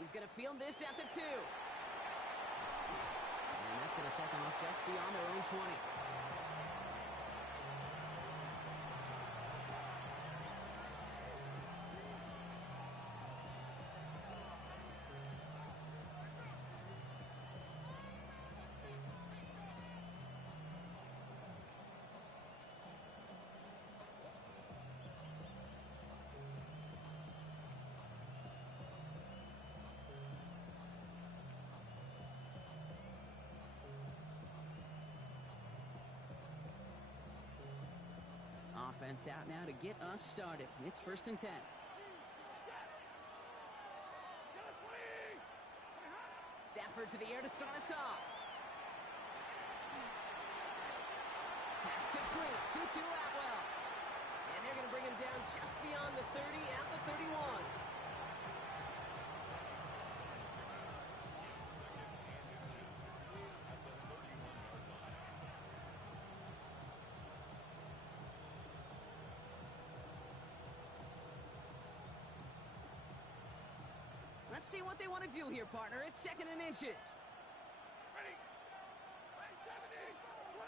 He's going to field this at the 2. And that's going to set them up just beyond their own 20. Offense out now to get us started. It's 1st and 10. Stafford to the air to start us off. Pass complete. 2-2 Atwell. And they're going to bring him down just beyond the 30 at the 31. Let's see what they want to do here, partner. It's 2nd and inches. Ready. 70, 20.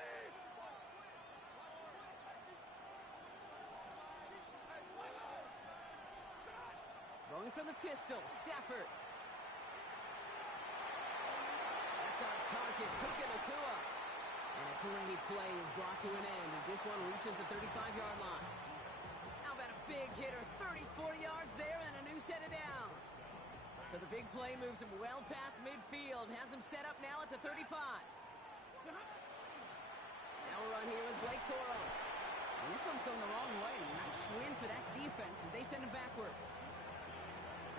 Going from the pistol, Stafford. That's our target, Puka Nacua. And a great play is brought to an end as this one reaches the 35-yard line. How about a big hitter, 30, 40 yards there and a new set of downs. So the big play moves him well past midfield, has him set up now at the 35. Now we're on here with Blake Coro. And this one's going the wrong way. Nice win for that defense as they send him backwards.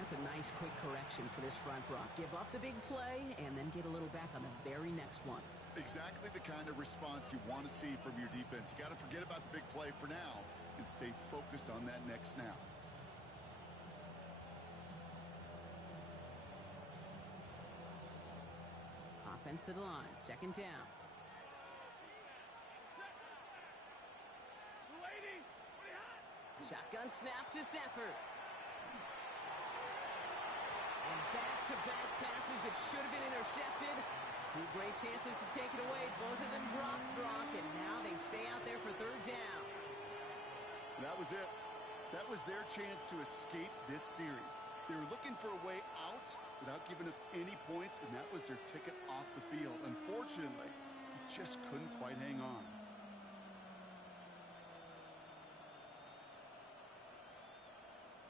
That's a nice quick correction for this front, Brock. Give up the big play and then get a little back on the very next one. Exactly the kind of response you want to see from your defense. You got to forget about the big play for now and stay focused on that next snap. Offense to the line, 2nd down. Shotgun snap to Stafford. And back-to-back passes that should have been intercepted. 2 great chances to take it away. Both of them dropped, Brock, and now they stay out there for 3rd down. That was it. That was their chance to escape this series. They were looking for a way out without giving up any points, and that was their ticket off the field. Unfortunately, they just couldn't quite hang on.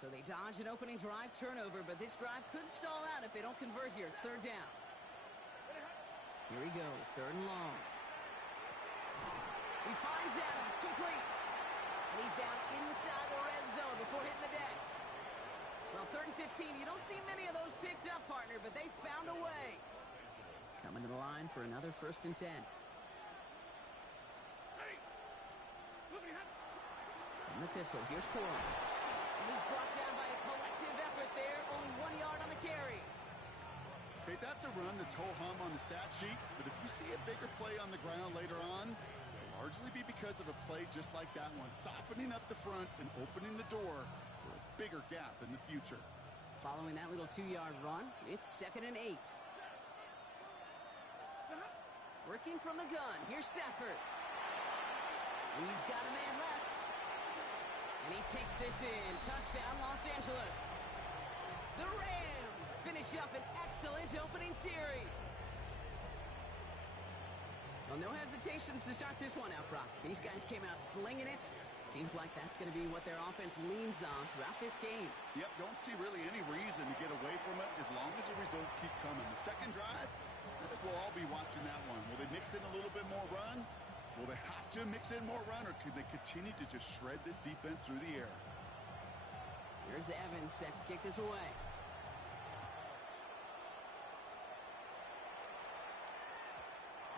So they dodge an opening drive turnover, but this drive could stall out if they don't convert here. It's 3rd down. Here he goes, 3rd and long. He finds Adams, complete. And he's down inside the red zone before hitting the deck. Well, 3rd and 15, you don't see many of those picked up, partner, but they found a way. Coming to the line for another 1st and 10. From the pistol, here's Coro. And he's brought down by a collective effort there, only 1 yard on the carry. Okay, that's a run that's ho-hum on the stat sheet, but if you see a bigger play on the ground later on, it'll largely be because of a play just like that one, softening up the front and opening the door for a bigger gap in the future. Following that little 2-yard run, it's 2nd and 8. Working from the gun, here's Stafford. He's got a man left. And he takes this in. Touchdown, Los Angeles. The Rams finish up an excellent opening series. Well, no hesitations to start this one out, Brock. These guys came out slinging it. Seems like that's going to be what their offense leans on throughout this game. Yep, don't see really any reason to get away from it as long as the results keep coming. The second drive, I think we'll all be watching that one. Will they mix in a little bit more run? Will they have to mix in more run, or could they continue to just shred this defense through the air? Here's Evans set to kick this away.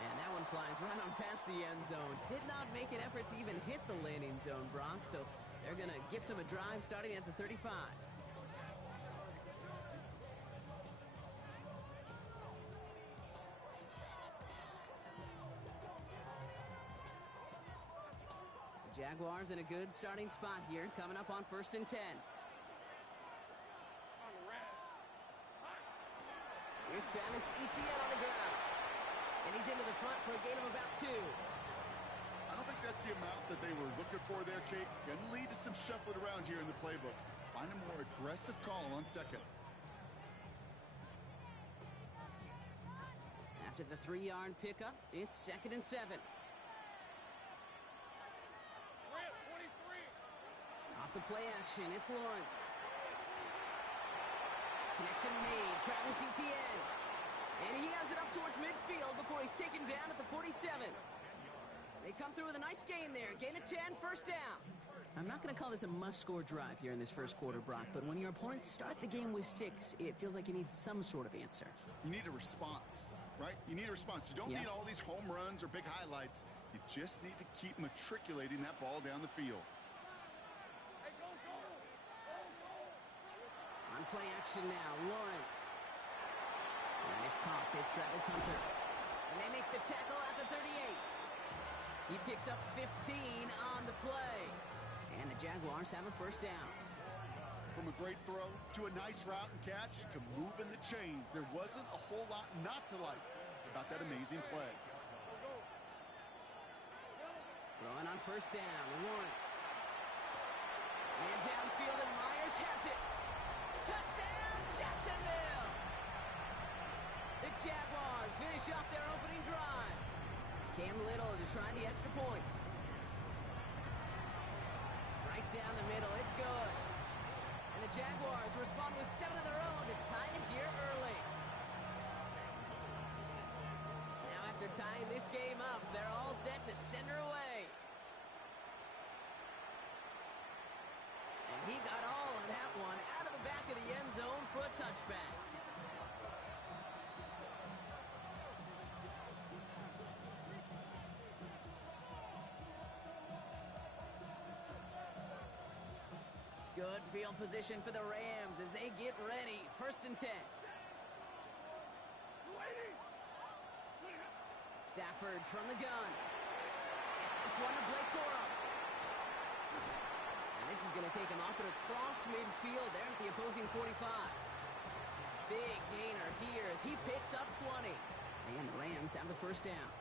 And that one flies right on past the end zone. Did not make an effort to even hit the landing zone, Brock, so they're going to gift him a drive starting at the 35. The Jaguars in a good starting spot here, coming up on 1st and 10. Here's Travis Etienne on the ground. And he's into the front for a gain of about 2. I don't think that's the amount that they were looking for there, Kate. Going to lead to some shuffling around here in the playbook. Find a more aggressive call on second. After the 3-yard pickup, it's 2nd and 7. Off the play action, it's Lawrence. Connection made, Travis Etienne. And he has it up towards midfield before he's taken down at the 47. They come through with a nice gain there. Gain of 10, first down. I'm not going to call this a must-score drive here in this first quarter, Brock, but when your opponents start the game with 6, it feels like you need some sort of answer. You need a response, right? You need a response. You don't need all these home runs or big highlights. You just need to keep matriculating that ball down the field. On play action now, Lawrence. And it's caught. It's Travis Hunter. And they make the tackle at the 38. He picks up 15 on the play. And the Jaguars have a first down. From a great throw to a nice route and catch to moving the chains, there wasn't a whole lot not to like about that amazing play. Throwing on first down, Lawrence. Man downfield, and Myers has it. Touchdown, Jacksonville! The Jaguars finish off their opening drive. Cam Little to try the extra point. Right down the middle, it's good. And the Jaguars respond with 7 of their own to tie it here early. Now after tying this game up, they're all set to send her away. And he got all of that one out of the back of the end zone for a touchback. Good field position for the Rams as they get ready. 1st and 10. Stafford from the gun. It's this one to Blake Corum. And this is going to take him up and across midfield there at the opposing 45. Big gainer here as he picks up 20. And the Rams have the first down.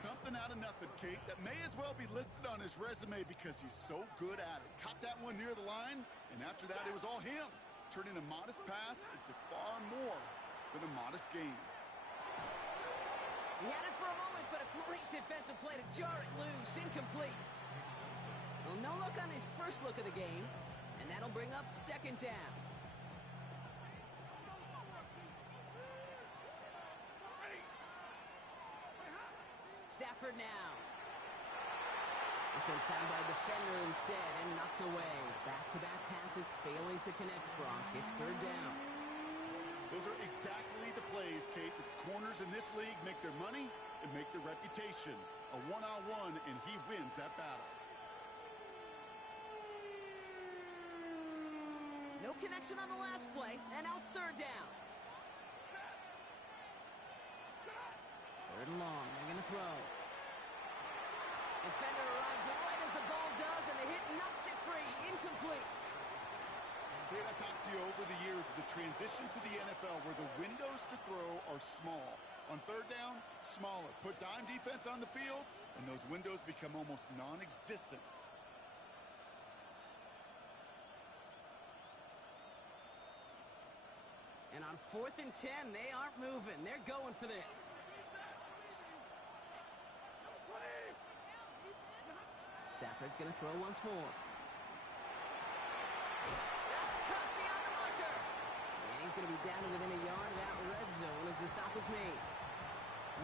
Something out of nothing, Kate, that may as well be listed on his resume because he's so good at it. Caught that one near the line, and after that, it was all him. Turning a modest pass into far more than a modest gain. He had it for a moment, but a great defensive play to jar it loose. Incomplete. Well, no look on his first look of the game, and that'll bring up 2nd down. Stafford now. This one found by a defender instead and knocked away. Back-to-back passes failing to connect, Brock. It's 3rd down. Those are exactly the plays, Kate, that the corners in this league make their money and make their reputation. A one-on-one, and he wins that battle. No connection on the last play, and now it's 3rd down. 3rd and long, they're going to throw. Defender arrives right as the ball does, and the hit knocks it free. Incomplete. Kate, I've talked to you over the years of the transition to the NFL where the windows to throw are small. On 3rd down, smaller. Put dime defense on the field, and those windows become almost non-existent. And on 4th and 10, they aren't moving. They're going for this. Stafford's going to throw once more. That's cut beyond the marker. And he's going to be down to within a yard of that red zone as the stop is made.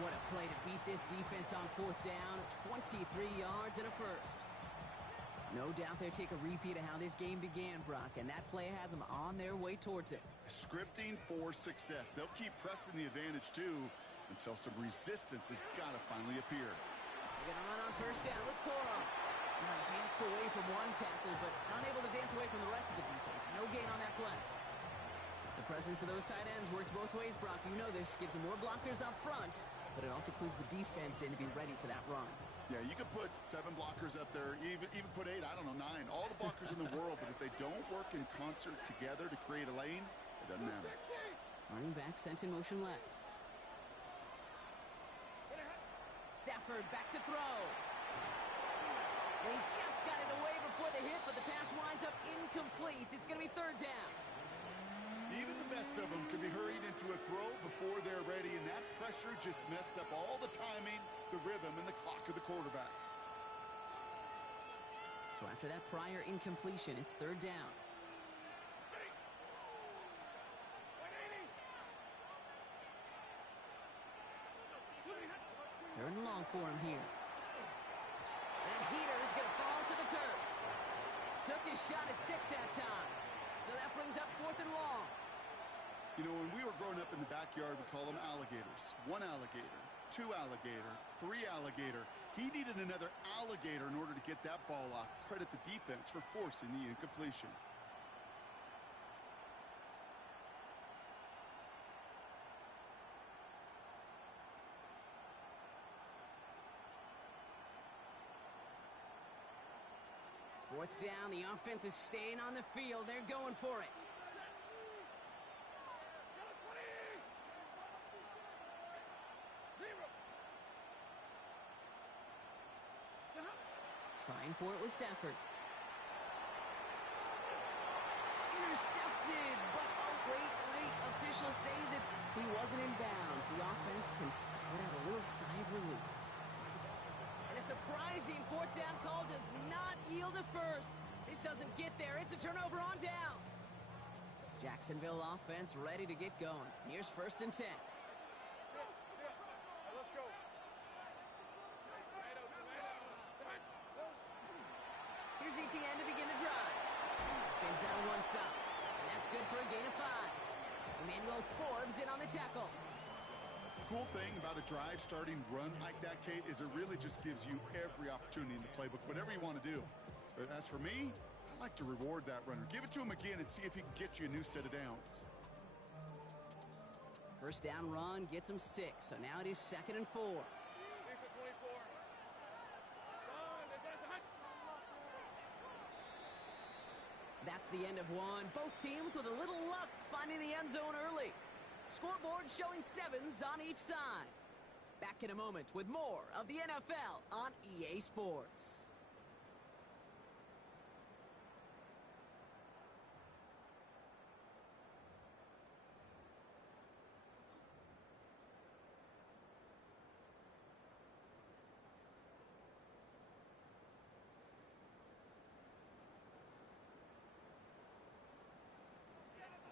What a play to beat this defense on 4th down. 23 yards and a first. No doubt they'll take a repeat of how this game began, Brock, and that play has them on their way towards it. Scripting for success. They'll keep pressing the advantage, too, until some resistance has got to finally appear. They're going to run on 1st down with Corum. Danced away from one tackle, but unable to dance away from the rest of the defense. No gain on that play. The presence of those tight ends works both ways, Brock. You know this. Gives them more blockers up front, but it also clues the defense in to be ready for that run. Yeah, you could put 7 blockers up there, even put 8, I don't know, 9. All the blockers in the world, but if they don't work in concert together to create a lane, it doesn't matter. Running back sent in motion left. Stafford back to throw. And he just got it away before the hit, but the pass winds up incomplete. It's going to be third down. Even the best of them can be hurried into a throw before they're ready, and that pressure just messed up all the timing, the rhythm, and the clock of the quarterback. So after that prior incompletion, it's third down. Third and long for him here. That heater is going to fall to the turf. Took his shot at 6 that time. So that brings up fourth and long. You know, when we were growing up in the backyard, we call them alligators. 1 alligator, 2 alligator, 3 alligator. He needed another alligator in order to get that ball off. Credit the defense for forcing the incompletion. Fourth down, the offense is staying on the field. They're going for it. Trying for it with Stafford. Intercepted, but oh, wait. Officials say that He wasn't in bounds. The offense can let out a little sigh of relief. and a surprising fourth down call does not yield a first. This doesn't get there. It's a turnover on downs. Jacksonville offense ready to get going. Here's first and 10. Let's go. Here's ETN to begin the drive. Spins out one stop. And that's good for a gain of 5. Emmanuel Forbes in on the tackle. Cool thing about a drive starting run like that, Kate, is it really just gives you every opportunity in the playbook, whatever you want to do. But as for me, I like to reward that runner. Give it to him again and see if he can get you a new set of downs. First down run gets him 6. So now it is second and 4. Lisa 24. That's the end of one. Both teams with a little luck finding the end zone early. Scoreboard showing 7s on each side. Back in a moment with more of the NFL on EA Sports.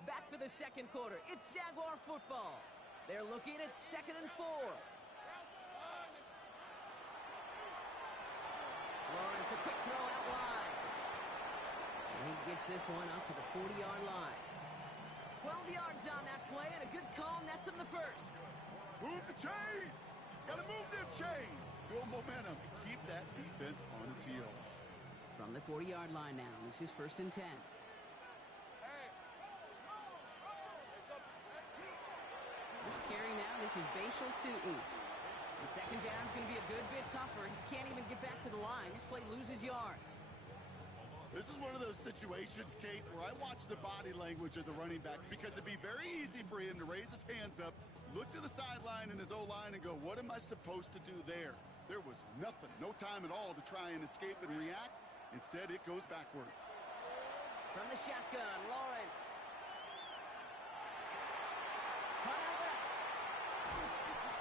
Back for the second quarter. It's Jaguar football. They're looking at second and 4. Lawrence, a quick throw out wide. And he gets this one up to the 40-yard line. 12 yards on that play, and a good call nets him the first. Move the chains! Gotta move them chains! Build momentum and keep that defense on its heels. From the 40-yard line now, this is first and 10. First carry now, this is Bashal Tootin. And second down is going to be a good bit tougher. He can't even get back to the line. This play loses yards. This is one of those situations, Kate, where I watch the body language of the running back because it'd be very easy for him to raise his hands up, look to the sideline and his O-line and go, what am I supposed to do there? There was nothing, no time at all to try and escape and react. Instead, it goes backwards. From the shotgun, Lawrence. Cut out left.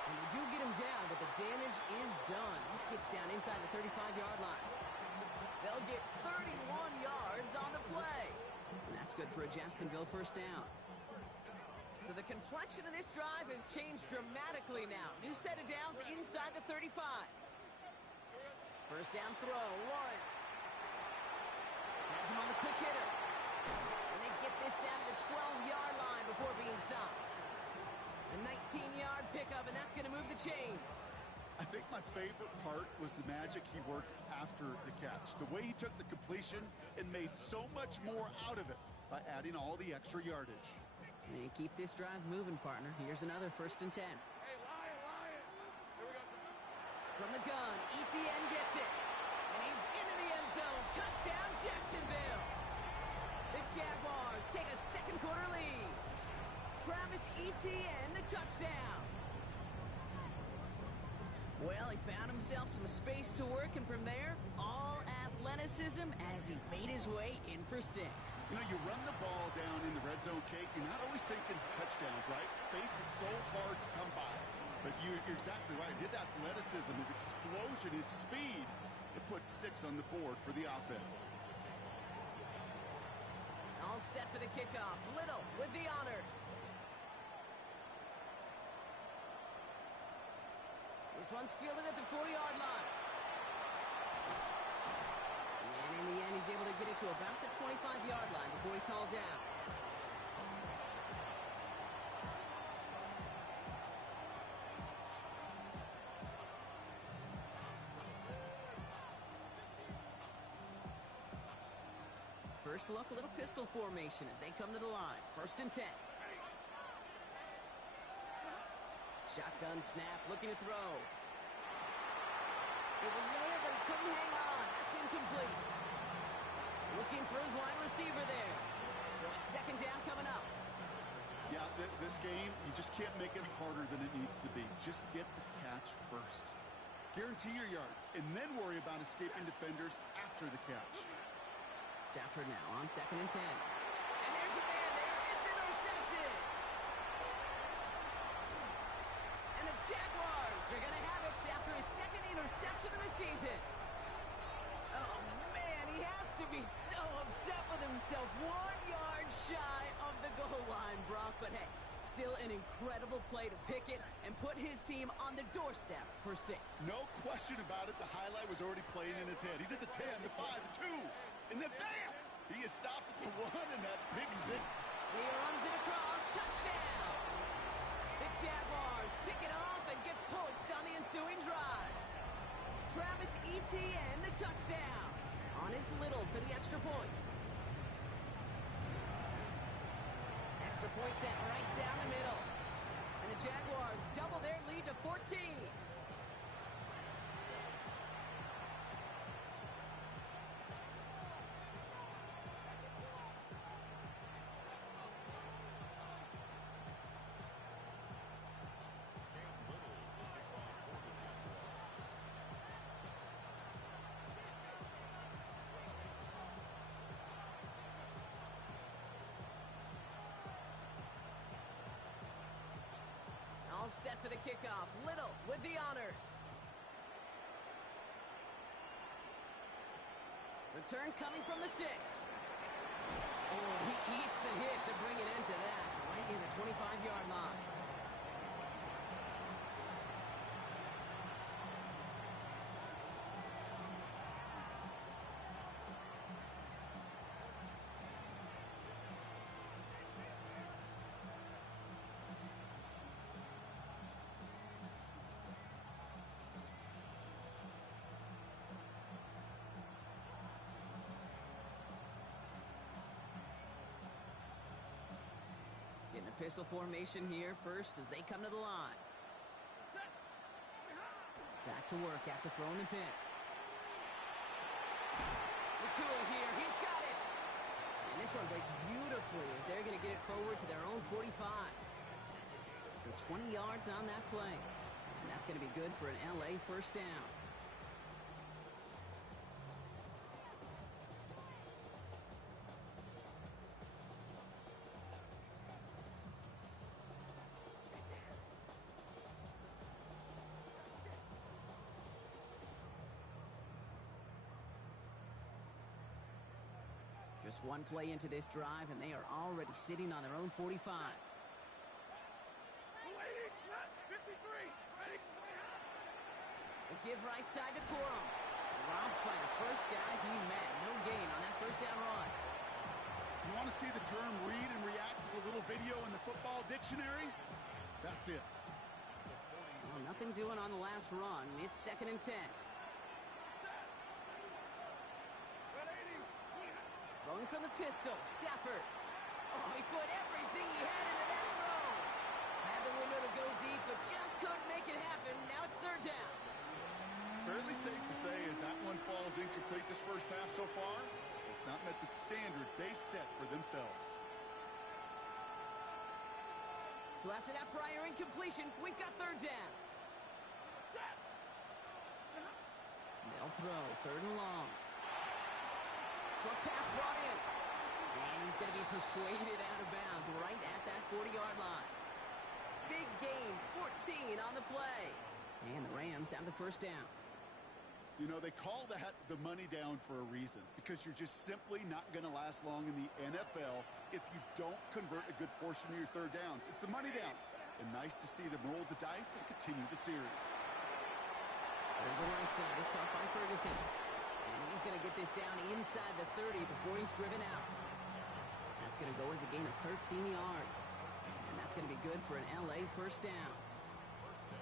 And they do get him down, but the damage is done. This gets down inside the 35-yard line. They'll get 31 yards on the play. And that's good for a Jacksonville first down. So the complexion of this drive has changed dramatically now. New set of downs inside the 35. First down throw, Lawrence. Has him on the quick hitter. And they get this down to the 12-yard line before being stopped. A 19-yard pickup, and that's going to move the chains. I think my favorite part was the magic he worked after the catch. The way he took the completion and made so much more out of it by adding all the extra yardage. And keep this drive moving, partner. Here's another first and 10. Hey, Lion. Here we go. From the gun, ETN gets it. And he's into the end zone. Touchdown, Jacksonville. The Jaguars take a second quarter lead. Travis Etienne, the touchdown. Well, he found himself some space to work, and from there, all athleticism as he made his way in for 6. You know, you run the ball down in the red zone, Kate, you're not always thinking touchdowns, right? Space is so hard to come by. But you're exactly right. His athleticism, his explosion, his speed, it puts 6 on the board for the offense. All set for the kickoff. Little with the honors. This one's fielded at the 4-yard line. And in the end, he's able to get it to about the 25-yard line before he's hauled down. First look, a little pistol formation as they come to the line. 1st and 10. Shotgun snap, looking to throw. It was there, but he couldn't hang on. That's incomplete. Looking for his wide receiver there. So it's 2nd down coming up. Yeah, this game, you just can't make it harder than it needs to be. Just get the catch first. Guarantee your yards, and then worry about escaping defenders after the catch. Stafford now on 2nd and 10. And there's a man there. It's intercepted. And the Jaguars are going to have it after his 2nd interception of the season. Oh, man, he has to be so upset with himself. 1 yard shy of the goal line, Brock. But, hey, still an incredible play to pick it and put his team on the doorstep for 6. No question about it. The highlight was already playing in his head. He's at the 10, the 5, the 2. And then, bam! He is stopped at the 1, and that big 6. He runs it across. Touchdown! The Jaguars pick it off and get points on the ensuing drive. Travis Etienne, the touchdown. On his Little for the extra point. Extra point set right down the middle. And the Jaguars double their lead to 14. All set for the kickoff. Little with the honors. Return coming from the 6. Oh, he eats a hit to bring it into that. Right near the 25-yard line. Getting a pistol formation here first as they come to the line. Back to work after throwing the pick. Nakua here, he's got it! And this one breaks beautifully as they're going to get it forward to their own 45. So 20 yards on that play. And that's going to be good for an LA 1st down. Just one play into this drive, and they are already sitting on their own 45. A give right side to Corum. Robbed by the first guy he met. No gain on that 1st down run. You want to see the term read and react to the little video in the football dictionary? That's it. Well, nothing doing on the last run. It's 2nd and 10. Rolling from the pistol, Stafford. Oh, he put everything he had into that throw. Had the window to go deep, but just couldn't make it happen. Now it's 3rd down. Fairly safe to say as that one falls incomplete this first half so far, it's not met the standard they set for themselves. So after that prior incompletion, we've got third down. They'll throw, third and long. Short pass brought in. And he's going to be persuaded out of bounds right at that 40-yard line. Big gain, 14 on the play. And the Rams have the first down. You know, they call that the money down for a reason, because you're just simply not going to last long in the NFL if you don't convert a good portion of your third downs. It's the money down. And nice to see them roll the dice and continue the series. Over the right side is caught by Ferguson. And he's going to get this down inside the 30 before he's driven out. That's going to go as a gain of 13 yards. And that's going to be good for an LA first down.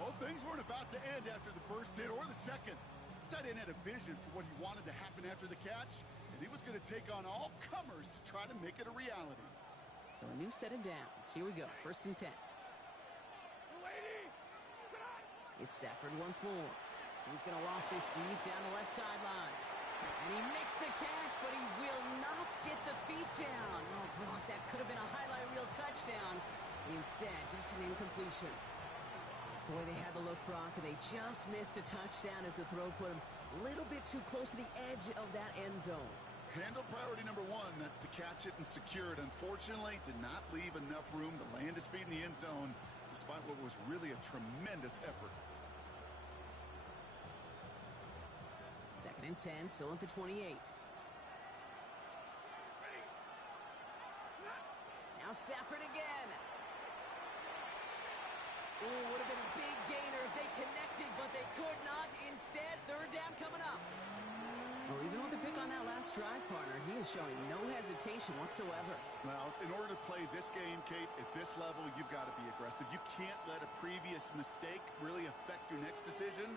Well, things weren't about to end after the first hit or the second. This tight end had a vision for what he wanted to happen after the catch, and he was going to take on all comers to try to make it a reality. So a new set of downs. Here we go, 1st and 10. It's Stafford once more. He's going to loft this deep down the left sideline. And he makes the catch, but he will not get the feet down. Oh, Brock, that could have been a highlight reel touchdown. Instead, just an incompletion. Boy, they had the look, Brock, and they just missed a touchdown as the throw put him a little bit too close to the edge of that end zone. Handle priority number one, that's to catch it and secure it. Unfortunately, did not leave enough room to land his feet in the end zone, despite what was really a tremendous effort. 2nd and 10, still at the 28. Now Stafford again. Oh, would have been a big gainer if they connected, but they could not. Instead, third down coming up. Well, even with the pick on that last drive, partner, he is showing no hesitation whatsoever. Well, in order to play this game, Kate, at this level, you've got to be aggressive. You can't let a previous mistake really affect your next decision.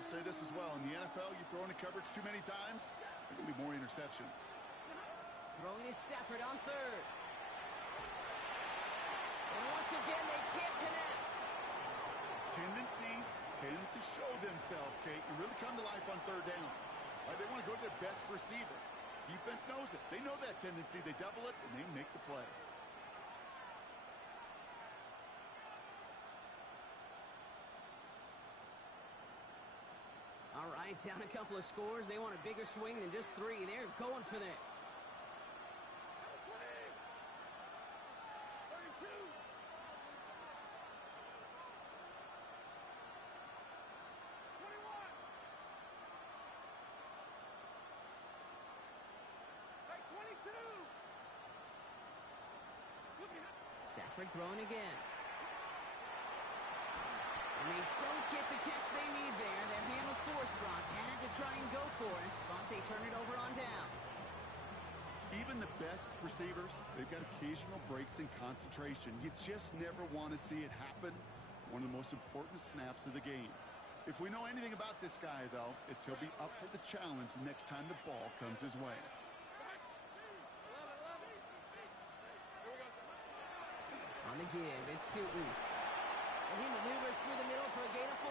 I'll say this as well. In the NFL, you throw into coverage too many times, there can be more interceptions. Throwing is Stafford on third. And once again, they can't connect. Tendencies tend to show themselves, Kate, and really come to life on third downs. They want to go to their best receiver. Defense knows it. They know that tendency. They double it, and they make the play. All right, down a couple of scores. They want a bigger swing than just 3. They're going for this. Stafford throwing again. And they don't get the catch they need there. Their hand was forced, Brock. Had to try and go for it, but they turn it over on downs. Even the best receivers, they've got occasional breaks in concentration. You just never want to see it happen. One of the most important snaps of the game. If we know anything about this guy, though, it's he'll be up for the challenge the next time the ball comes his way. On the give, it's Tootin. And he maneuvers through the middle for a gain of 4.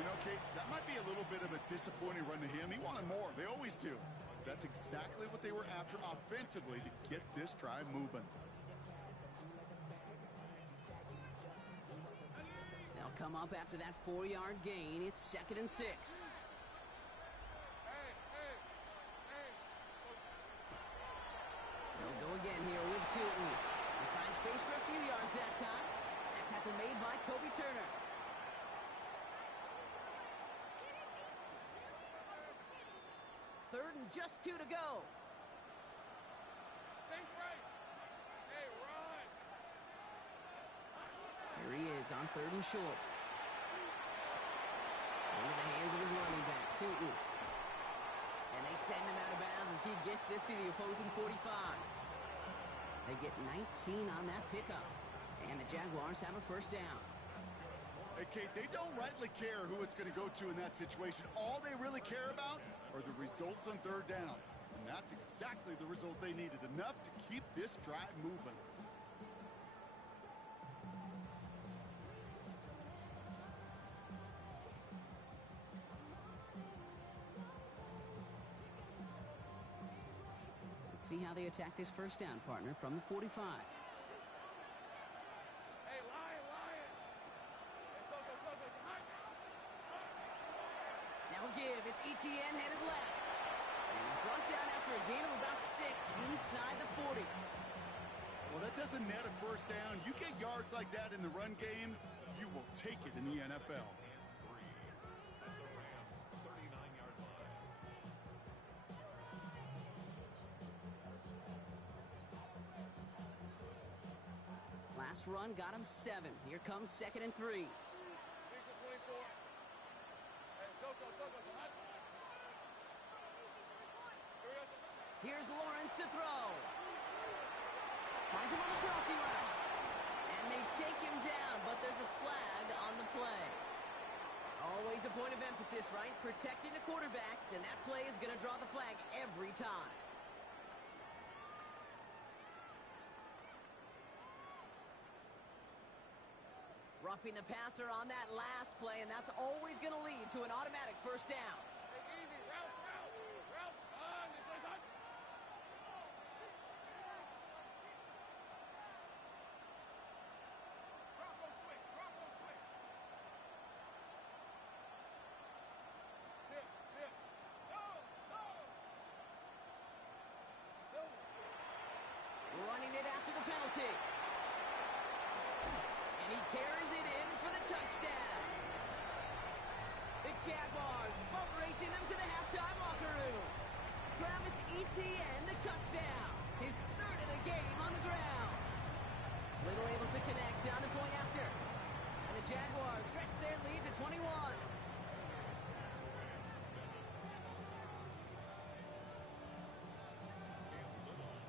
You know, Kate, that might be a little bit of a disappointing run to him. He wanted more. They always do. That's exactly what they were after offensively to get this drive moving. They'll come up after that 4-yard gain. It's 2nd and 6. They'll go again here with Tootin. He finds space for a few yards that time. That tackle made by Kobe Turner. Third and just 2 to go. Here he is on 3rd and short. Into the hands of his running back, Tootin. And they send him out of bounds as he gets this to the opposing 45. They get 19 on that pickup. And the Jaguars have a first down. Hey, Kate, they don't rightly care who it's going to go to in that situation. All they really care about are the results on third down. And that's exactly the result they needed. Enough to keep this drive moving. Let's see how they attack this first down, partner, from the 45. ETN headed left. And he's brought down after a gain of about 6 inside the 40. Well, that doesn't net a first down. You get yards like that in the run game, you will take it in the NFL. Last run got him 7. Here comes 2nd and 3. These are 24. Hey, Soko, hot. Here we go. Here's Lawrence to throw. Finds him on the crossing route. And they take him down, but there's a flag on the play. Always a point of emphasis, right? Protecting the quarterbacks, and that play is going to draw the flag every time. Roughing the passer on that last play, and that's always going to lead to an automatic first down. Take easy. Route. On. This is hot. Bravo switch. Tip. Go. Running it after the penalty. And he carries it in for the touchdown. The Jaguars boat racing them to the halftime locker room. Travis Etienne, the touchdown. His 3rd of the game on the ground. Little able to connect on the point after. And the Jaguars stretch their lead to 21.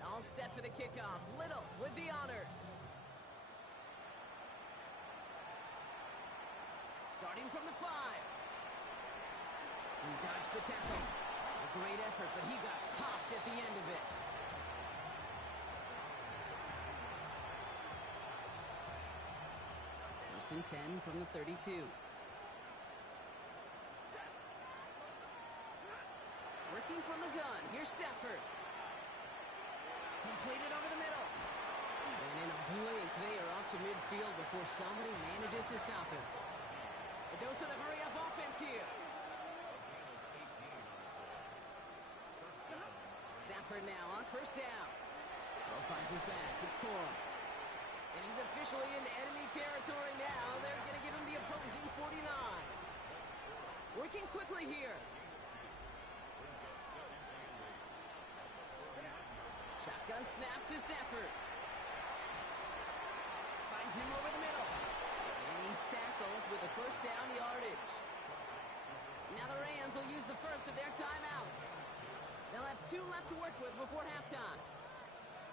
All set for the kickoff. Little with the honors. Starting from the 5. He dodged the tackle. A great effort, but he got popped at the end of it. First and 10 from the 32. Working from the gun. Here's Stafford. Completed over the middle. And in a blink, they are off to midfield before somebody manages to stop him. A dose of the hurry-up offense here. Stafford now on first down. Well, finds his back. It's Corum. And he's officially in enemy territory now. They're going to give him the opposing 49. Working quickly here. Shotgun snap to Stafford. Finds him over the middle. And he's tackled with a first down yardage. Now the Rams will use the first of their timeouts. They'll have 2 left to work with before halftime.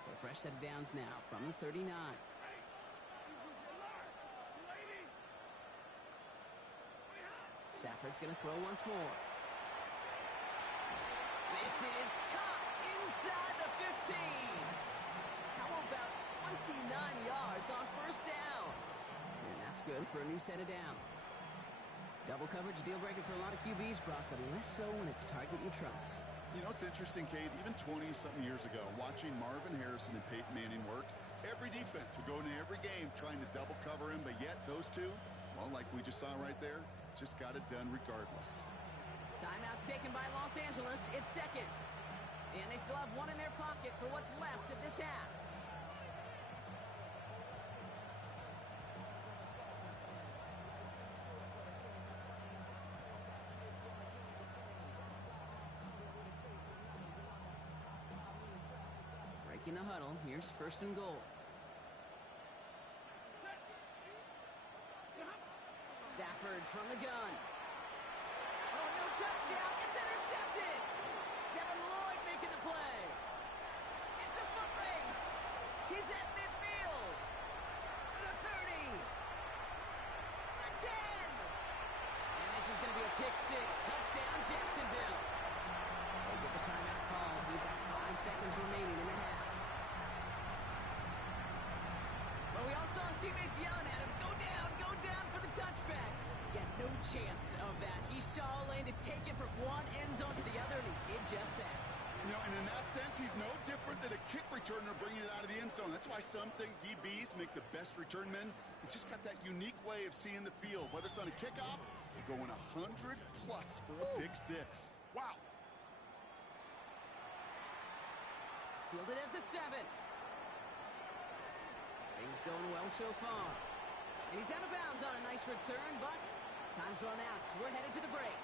So a fresh set of downs now from the 39. Stafford's going to throw once more. This is caught inside the 15. How about 29 yards on first down? And that's good for a new set of downs. Double coverage, deal breaker for a lot of QBs, Brock, but less so when it's a target you trust. You know, it's interesting, Kate, even 20-something years ago, watching Marvin Harrison and Peyton Manning work, every defense would go into every game trying to double cover him, but yet those two, well, like we just saw right there, just got it done regardless. Timeout taken by Los Angeles. It's second. And they still have 1 in their pocket for what's left of this half. Breaking the huddle. Here's first and goal. Stafford from the gun. Oh, no touchdown. It's intercepted. Devin Lloyd making the play. It's a foot race. He's at midfield. The 30. The 10. And this is going to be a pick 6. Touchdown, Jacksonville. They get the timeout called. We've got 5 seconds remaining in the half. But we all saw his teammates yelling at him, go down for the touchback. He had no chance of that. He saw a lane to take it from one end zone to the other, and he did just that. You know, and in that sense, he's no different than a kick returner bringing it out of the end zone. That's why some think DBs make the best return men. They just got that unique way of seeing the field, whether it's on a kickoff or going 100+ for a pick 6. Wow. Fielded at the 7. Things going well so far. And he's out of bounds on a nice return, but time's run out. We're headed to the break.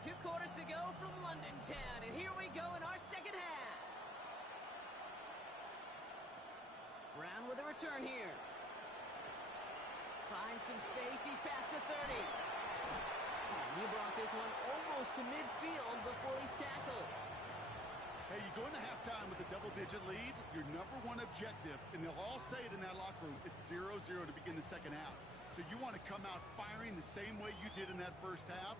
Two quarters to go from London Town, and here we go in our second half. Brown with a return here. Finds some space, he's past the 30. And he brought this one almost to midfield before he's tackled. Hey, you go into halftime with a double-digit lead, your number one objective, and they'll all say it in that locker room, it's 0-0 to begin the second half. So you want to come out firing the same way you did in that first half.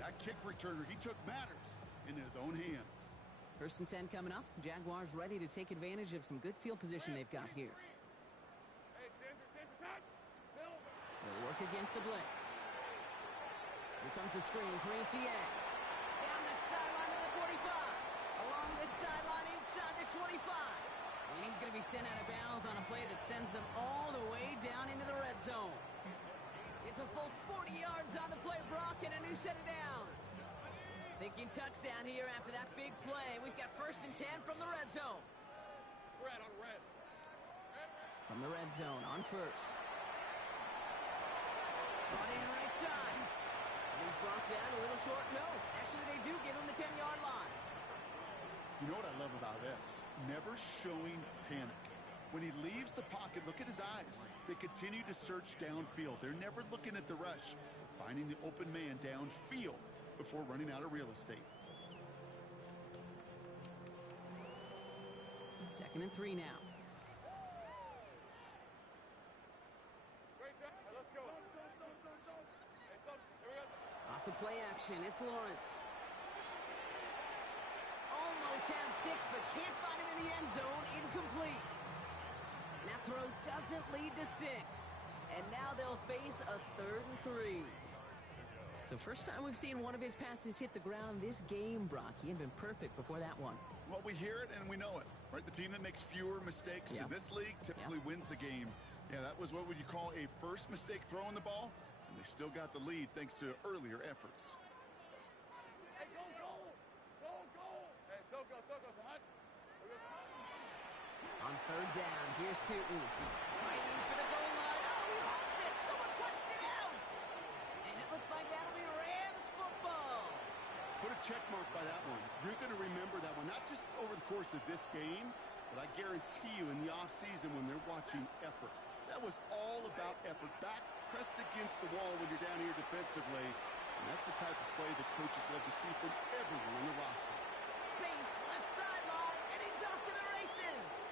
That kick returner he took matters in his own hands. 1st and 10 coming up. Jaguars ready to take advantage of some good field position they've got here. They'll work against the blitz. Here comes the screen for ETN. Down the sideline to the 45. Along the sideline inside the 25. And he's going to be sent out of bounds on a play that sends them all the way down into the red zone. It's a full 40 yards on the play, Brock, and a new set of downs. Thinking touchdown here after that big play. We've got 1st and 10 from the red zone. Red on red. From the red zone on 1st. Brought in right side. And he's brought down a little short. No, actually they do give him the 10-yard line. You know what I love about this? Never showing panic. When he leaves the pocket, look at his eyes. They continue to search downfield. They're never looking at the rush. They're finding the open man downfield before running out of real estate. 2nd and 3 now. Great job. Let's go. Hey, son, here we go. Off the play action, it's Lawrence. Almost had 6, but can't find him in the end zone. Incomplete. That throw doesn't lead to 6. And now they'll face a 3rd and 3. So first time we've seen one of his passes hit the ground this game, Brock. He had been perfect before that one. Well, we hear it and we know it, right? The team that makes fewer mistakes in this league typically wins the game. Yeah, that was what would you call a first mistake throwing the ball, and they still got the lead thanks to earlier efforts. Hey, go, go! Go, go! Hey, so go, Sahat. On 3rd down, here's Sutton. Fighting for the goal line. Oh, he lost it! Someone punched it out! And it looks like that'll be Rams football. Put a check mark by that one. You're going to remember that one, not just over the course of this game, but I guarantee you in the offseason when they're watching effort. That was all about effort. Backs pressed against the wall when you're down here defensively. And that's the type of play the coaches love to see from everyone on the roster. Space, left sideline, and he's off to the races.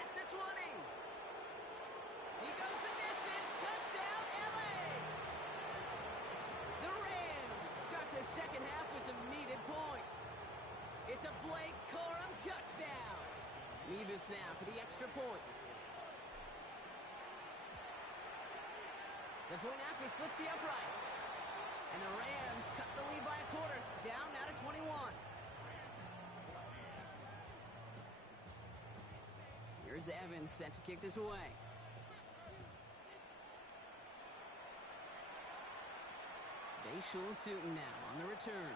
At the 20. He goes the distance. Touchdown, LA. The Rams start the second half with some needed points. It's a Blake Corum touchdown. Nevis now for the extra point. The point after splits the uprights. And the Rams cut the lead by a quarter. Down now to 21. Here's Evans set to kick this away. Bayshul Tootin now on the return.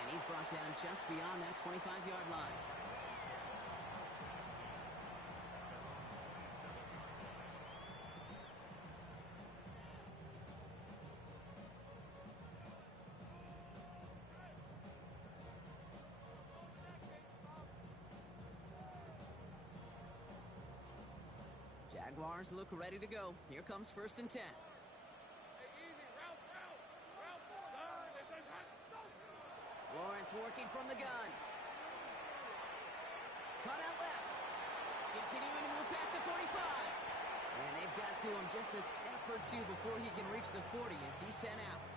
And he's brought down just beyond that 25-yard line. Jaguars look ready to go. Here comes 1st and 10. Hey, easy. Route. Lawrence working from the gun. Cut out left. Continuing to move past the 45. And they've got to him just a step or two before he can reach the 40 as he's sent out.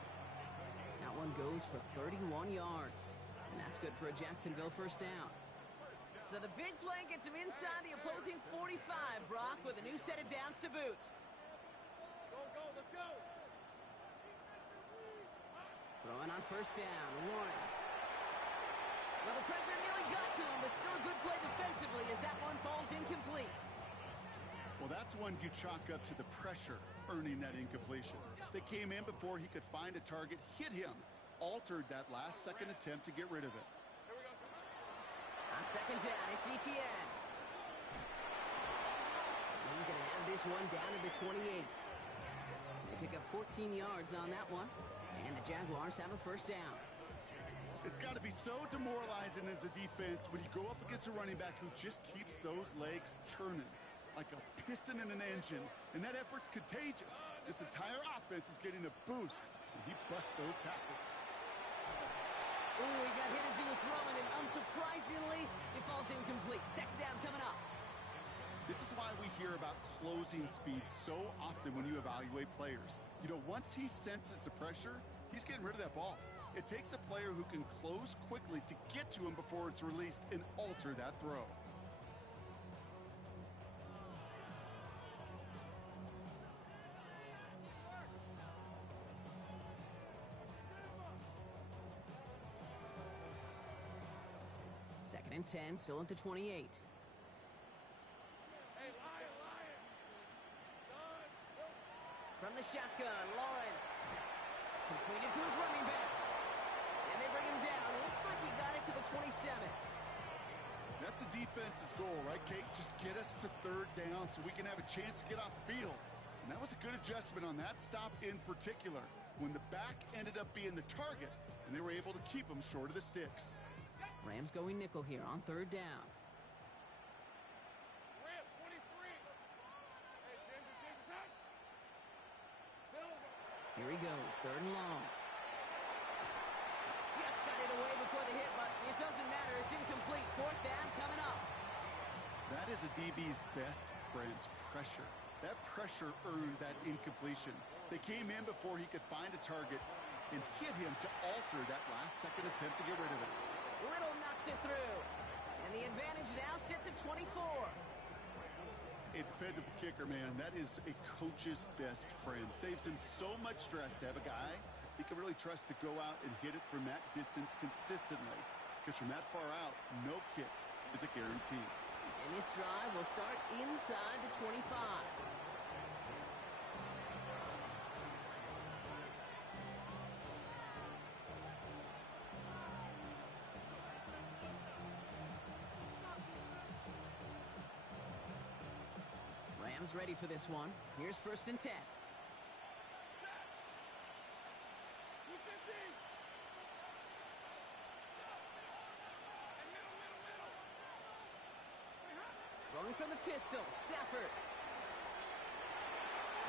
That one goes for 31 yards. And that's good for a Jacksonville 1st down. So the big play gets him inside the opposing 45, Brock, with a new set of downs to boot. Go, let's go. Throwing on 1st down, Lawrence. Well, the pressure nearly got to him, but still a good play defensively as that one falls incomplete. Well, that's one you chalk up to the pressure earning that incompletion. They came in before he could find a target, hit him, altered that last-second attempt to get rid of it. On second down, it's Etienne. He's going to have this one down to the 28. They pick up 14 yards on that one, and the Jaguars have a first down. It's got to be so demoralizing as a defense when you go up against a running back who just keeps those legs churning like a piston in an engine, and that effort's contagious. This entire offense is getting a boost, and he busts those tackles. Ooh, he got hit as he was throwing, and unsurprisingly, it falls incomplete. Second down coming up. This is why we hear about closing speed so often when you evaluate players. You know, once he senses the pressure, he's getting rid of that ball. It takes a player who can close quickly to get to him before it's released and alter that throw. Second and 10, still at the 28. Hey, Lion! From the shotgun, Lawrence. Completed to his running back. And they bring him down. Looks like he got it to the 27. That's a defense's goal, right, Kate? Just get us to third down so we can have a chance to get off the field. And that was a good adjustment on that stop in particular, when the back ended up being the target, and they were able to keep him short of the sticks. Rams going nickel here on third down. Ram, 23. Hey, Ginger, time. Silver. Here he goes, third and long. Just got it away before the hit, but it doesn't matter. It's incomplete. Fourth down coming up. That is a DB's best friend, pressure. That pressure earned that incompletion. They came in before he could find a target and hit him to alter that last-second attempt to get rid of it. Little knocks it through. And the advantage now sits at 24. A dependable kicker, man. That is a coach's best friend. Saves him so much stress to have a guy he can really trust to go out and hit it from that distance consistently. Because from that far out, no kick is a guarantee. And this drive will start inside the 25. Rams ready for this one. Here's first and 10. Rolling from the pistol, Stafford.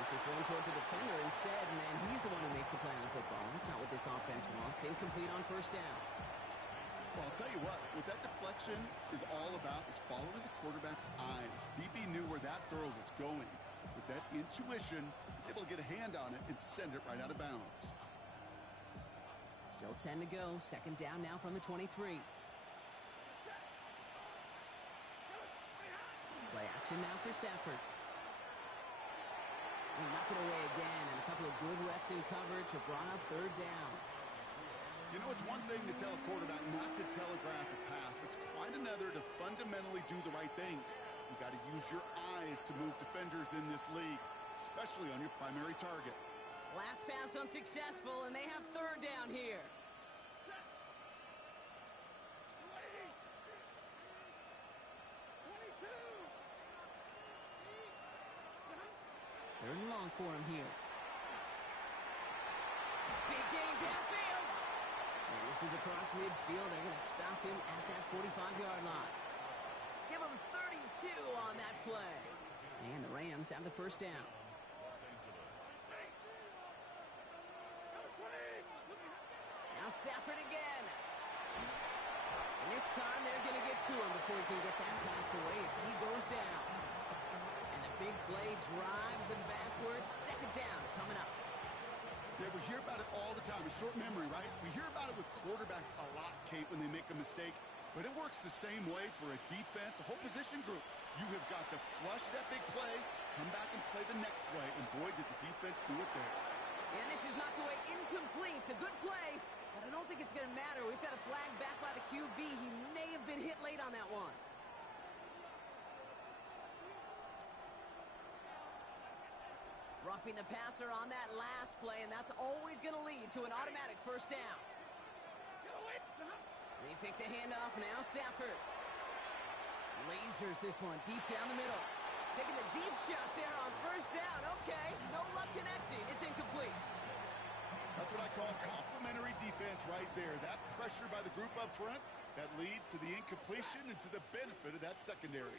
This is thrown towards a defender instead, and he's the one who makes a play on the football. That's not what this offense wants. Incomplete on first down. Well, I'll tell you what that deflection is all about is following the quarterback's eyes. DB knew where that throw was going. With that intuition, he's able to get a hand on it and send it right out of bounds. Still 10 to go. Second down now from the 23. Play action now for Stafford. They knock it away again, and a couple of good reps in coverage have brought up third down. You know, it's one thing to tell a quarterback not to telegraph a pass. It's quite another to fundamentally do the right things. You got to use your eyes to move defenders in this league, especially on your primary target. Last pass unsuccessful, and they have third down here. Third and long for him here. Big gain downfield. And this is across midfield. They're going to stop him at that 45-yard line. Give him 32 on that play. And the Rams have the first down. Now Stafford again. And this time they're going to get to him before he can get that pass away as he goes down. And the big play drives them backwards. Second down coming up. Yeah, we hear about it all the time. A short memory, right? We hear about it with quarterbacks a lot, Kate, when they make a mistake. But it works the same way for a defense, a whole position group. You have got to flush that big play, come back and play the next play, and boy, did the defense do it there. And this is knocked away incomplete. A good play, But I don't think it's going to matter. We've got a flag back by the QB. He may have been hit late on that one. Roughing the passer on that last play, and that's always going to lead to an automatic first down. They fake the handoff now. Stafford lasers this one deep down the middle. Taking the deep shot there on first down. Okay, no luck connecting. It's incomplete. That's what I call complimentary defense right there. That pressure by the group up front, that leads to the incompletion and to the benefit of that secondary.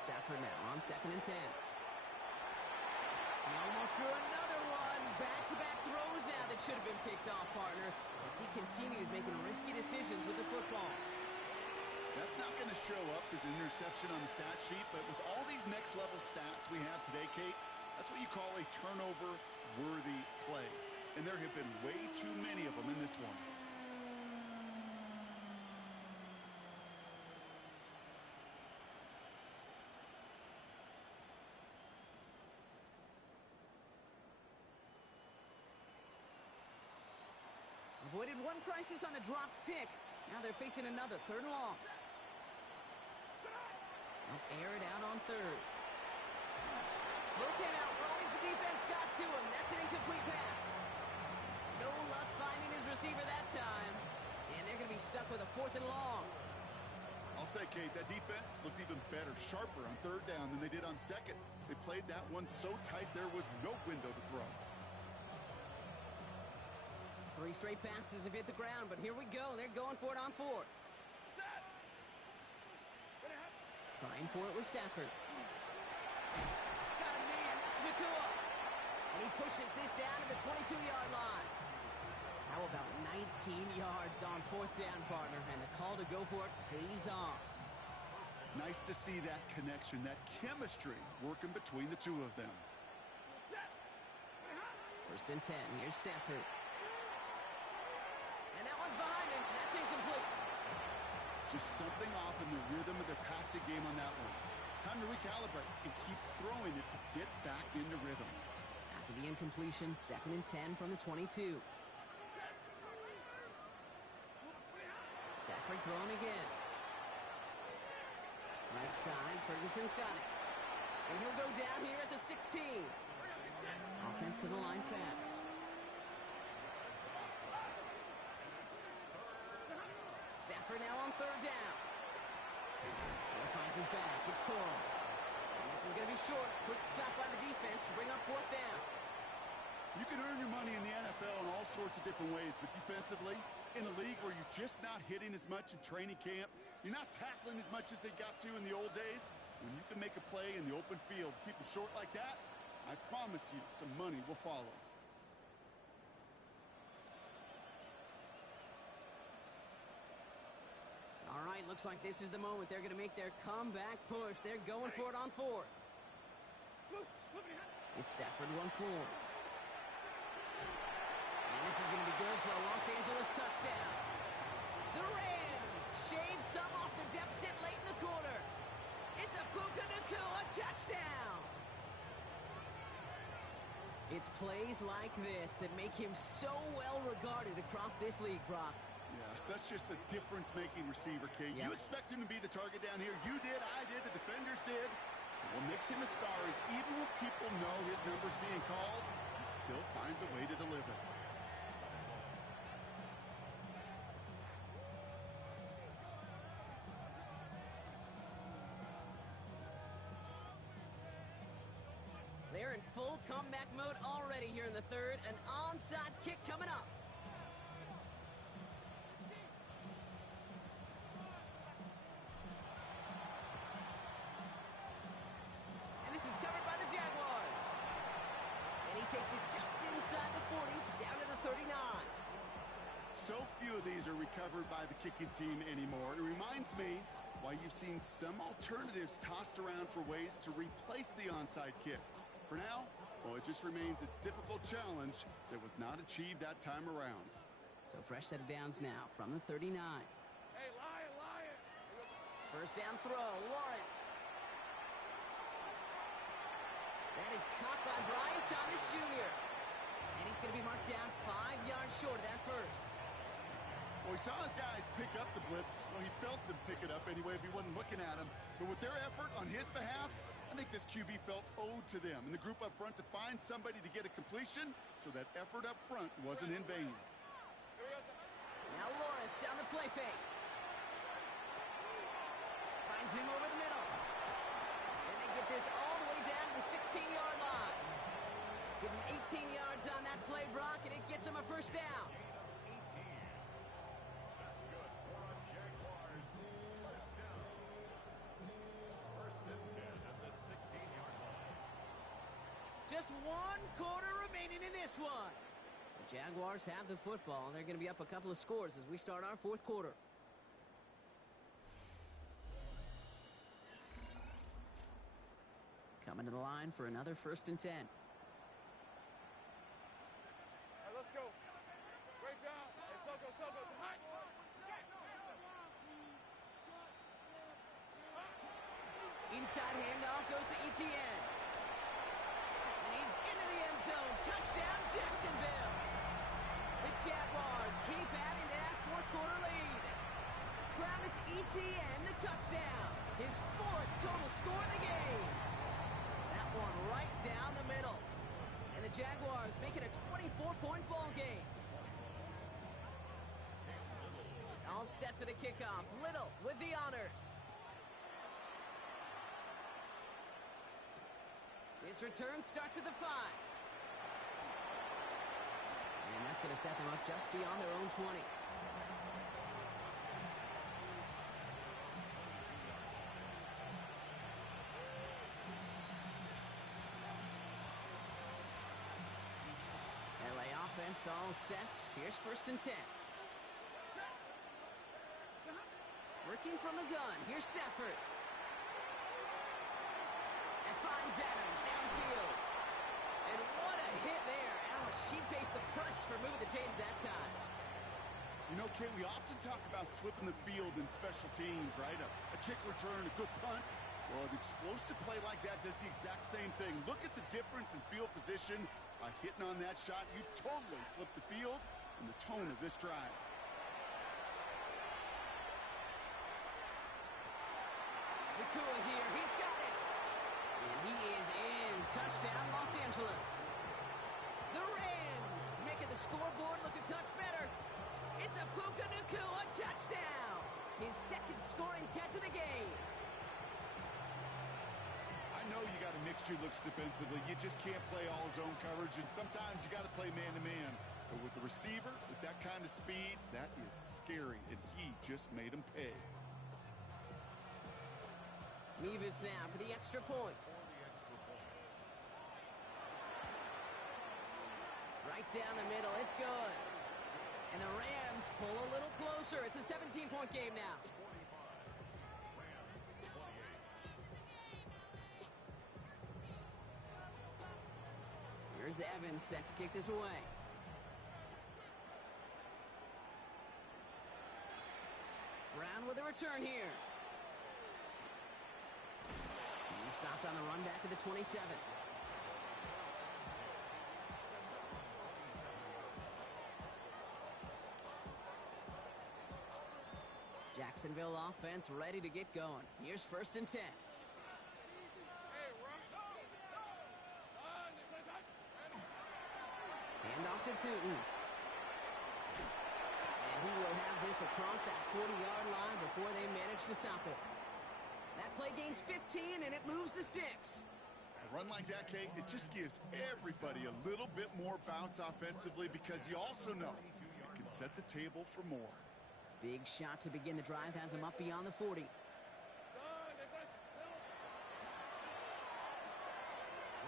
Stafford now on 2nd and 10. He almost threw another one. Back-to-back throws now that should have been picked off, partner, as he continues making risky decisions with the football. That's not going to show up as an interception on the stat sheet, but with all these next-level stats we have today, Kate, that's what you call a turnover-worthy play. And there have been way too many of them in this one. Avoided one crisis on the dropped pick. Now they're facing another 3rd and long. They'll air it out on 3rd. Throw came out right as the defense got to him. That's an incomplete pass. No luck finding his receiver that time. And they're going to be stuck with a 4th and long. I'll say, Kate, that defense looked even better, sharper on 3rd down than they did on 2nd. They played that one so tight there was no window to throw. 3 straight passes have hit the ground, but here we go. They're going for it on 4th. Trying for it with Stafford. Got a man. That's Nakua. And he pushes this down to the 22-yard line. How about 19 yards on 4th down, partner? And the call to go for it pays off. Nice to see that connection, that chemistry working between the two of them. 1st and 10. Here's Stafford. And that one's behind him. That's incomplete. Just something off in the rhythm of their passing game on that one. Time to recalibrate and keep throwing it to get back into rhythm. After the incompletion, 2nd and 10 from the 22. Stafford throwing again. Right side, Ferguson's got it. And he'll go down here at the 16. Offense to the line fast. Stafford now on 3rd down. He finds his back. It's Coral. And this is going to be short. Quick stop by the defense to bring up 4th down. You can earn your money in the NFL in all sorts of different ways, but defensively, in a league where you're just not hitting as much in training camp, you're not tackling as much as they got to in the old days, when you can make a play in the open field, keep it short like that, I promise you some money will follow. All right, looks like this is the moment. They're going to make their comeback push. They're going for it on 4th. It's Stafford once more. And this is going to be good for a Los Angeles touchdown. The Rams shave some off the deficit late in the quarter. It's a Puka Nakua touchdown. It's plays like this that make him so well regarded across this league, Brock. Yes, that's just a difference-making receiver, Kate. Yep. You expect him to be the target down here. You did, I did, the defenders did. What makes him a star is even when people know his number's being called, he still finds a way to deliver. They're in full comeback mode already here in the 3rd. An onside kick coming up. And this is covered by the Jaguars. And he takes it just inside the 40, down to the 39. So few of these are recovered by the kicking team anymore. It reminds me why you've seen some alternatives tossed around for ways to replace the onside kick. For now, well, it just remains a difficult challenge that was not achieved that time around. So fresh set of downs now from the 39. Hey, Lion! First down throw, Lawrence. That is caught by Brian Thomas Jr. And he's going to be marked down 5 yards short of that first. Well, he saw his guys pick up the blitz. Well, he felt them pick it up anyway if he wasn't looking at him. But with their effort on his behalf, I think this QB felt owed to them and the group up front to find somebody to get a completion, so that effort up front wasn't in vain. Now Lawrence on the play fake. Finds him over the middle. And they get this all the way down to the 16-yard line. Give him 18 yards on that play, Brock, and it gets him a first down. Just 1 quarter remaining in this one. The Jaguars have the football. They're going to be up a couple of scores as we start our fourth quarter. Coming to the line for another 1st and 10. Hey, let's go. Great job. Hey, Soko. Hot. Inside handoff goes to Etienne. And he's into the end zone. Touchdown, Jacksonville. The Jaguars keep adding to that fourth quarter lead. Travis Etienne, the touchdown. His 4th total score of the game. That one right down the middle. And the Jaguars make it a 24-point ball game. All set for the kickoff. Little with the honors. This return starts at the 5. And that's going to set them up just beyond their own 20. LA offense all set. Here's 1st and 10. Working from the gun. Here's Stafford. And finds Adams downfield. And what a hit there. Ouch, she faced the press for moving the chains that time. You know, Kate, we often talk about flipping the field in special teams, right? A kick return, a good punt. Well, the explosive play like that does the exact same thing. Look at the difference in field position by hitting on that shot. You've totally flipped the field and the tone of this drive. Nakua here, he's got it. And he is in. Touchdown, Los Angeles. The Rams making the scoreboard look a touch better. It's a Puka Nakua touchdown. His 2nd scoring catch of the game. I know you got to mix your looks defensively. You just can't play all zone coverage, and sometimes you got to play man-to-man. But with the receiver, with that kind of speed, that is scary, and he just made him pay. Mevis now for the extra point. Right down the middle, it's good. And the Rams pull a little closer. It's a 17-point game now. Here's Evans set to kick this away. Brown with a return here. He stopped on the run back at the 27. Jacksonville offense ready to get going. Here's 1st and 10. Hand off to Tootin. And he will have this across that 40-yard line before they manage to stop it. That play gains 15, and it moves the sticks. A run like that, Kate, it just gives everybody a little bit more bounce offensively, because you also know you can set the table for more. Big shot to begin the drive has him up beyond the 40.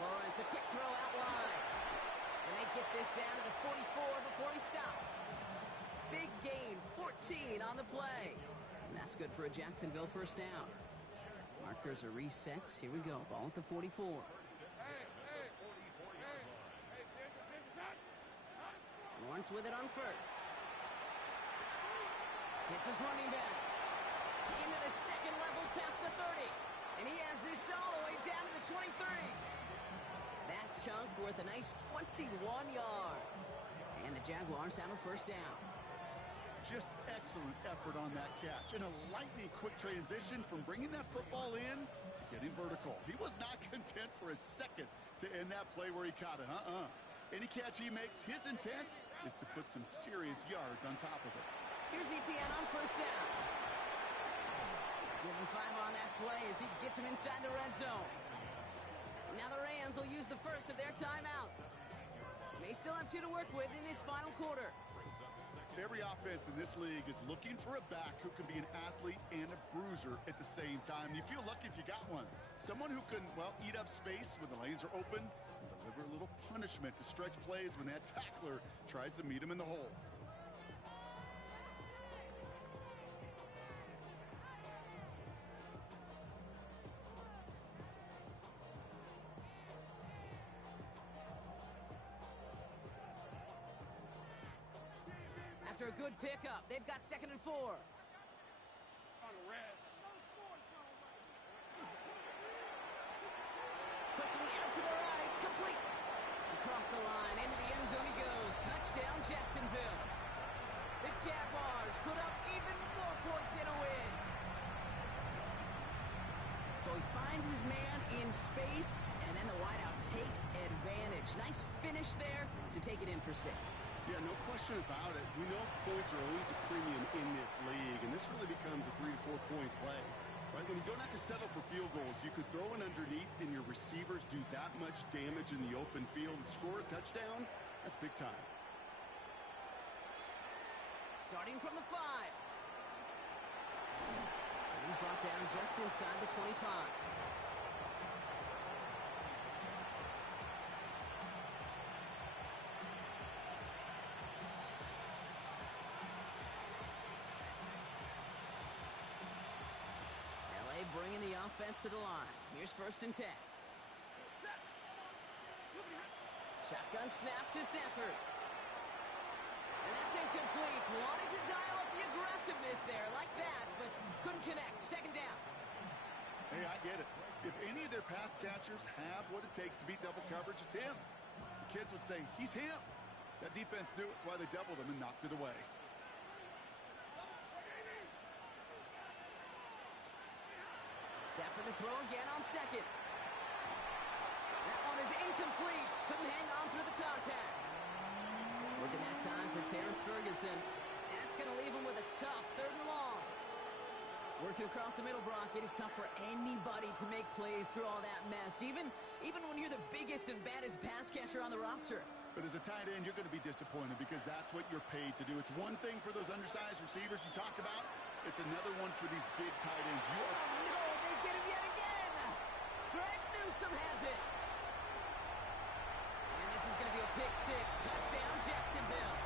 Lawrence, a quick throw out wide. And they get this down to the 44 before he stopped. Big gain, 14 on the play. And that's good for a Jacksonville first down. Markers are reset. Here we go. Ball at the 44. Lawrence with it on 1st. Hits his running back. Into the 2nd level past the 30. And he has this all the way down to the 23. That chunk worth a nice 21 yards. And the Jaguars have a first down. Just excellent effort on that catch. And a lightning quick transition from bringing that football in to getting vertical. He was not content for a second to end that play where he caught it. Any catch he makes, his intent is to put some serious yards on top of it. Here's Etienne on first down. Give him 5 on that play as he gets him inside the red zone. Now the Rams will use the first of their timeouts. May still have 2 to work with in this final quarter. Every offense in this league is looking for a back who can be an athlete and a bruiser at the same time. You feel lucky if you got one. Someone who can, well, eat up space when the lanes are open and deliver a little punishment to stretch plays when that tackler tries to meet him in the hole. After a good pickup, they've got 2nd and 4. On the red. Quickly out to the right, complete. Across the line, into the end zone he goes. Touchdown, Jacksonville. The Jaguars put up even more points in a win. So he finds his man in space, and then the wideout takes advantage. Nice finish there to take it in for 6. Yeah, no question about it. We know points are always a premium in this league, and this really becomes a 3 to 4 point play. Right? When you don't have to settle for field goals, you could throw it underneath and your receivers do that much damage in the open field and score a touchdown. That's big time. Starting from the 5. And he's brought down just inside the 25. Bringing the offense to the line. Here's 1st and 10. Shotgun snap to Sanford. And that's incomplete. Wanted to dial up the aggressiveness there like that, but couldn't connect. 2nd down. Hey, I get it. If any of their pass catchers have what it takes to beat double coverage, it's him. The kids would say, he's him. That defense knew it. That's why they doubled him and knocked it away. Stafford to throw again on 2nd. That one is incomplete. Couldn't hang on through the contact. Looking that time for Terrence Ferguson. That's going to leave him with a tough 3rd and long. Working across the middle, Brock. It is tough for anybody to make plays through all that mess, even when you're the biggest and baddest pass catcher on the roster. But as a tight end, you're going to be disappointed because that's what you're paid to do. It's one thing for those undersized receivers you talk about. It's another one for these big tight ends. You are... Oh, no, they get him yet again. Greg Newsome has it. And this is going to be a pick 6. Touchdown, Jacksonville.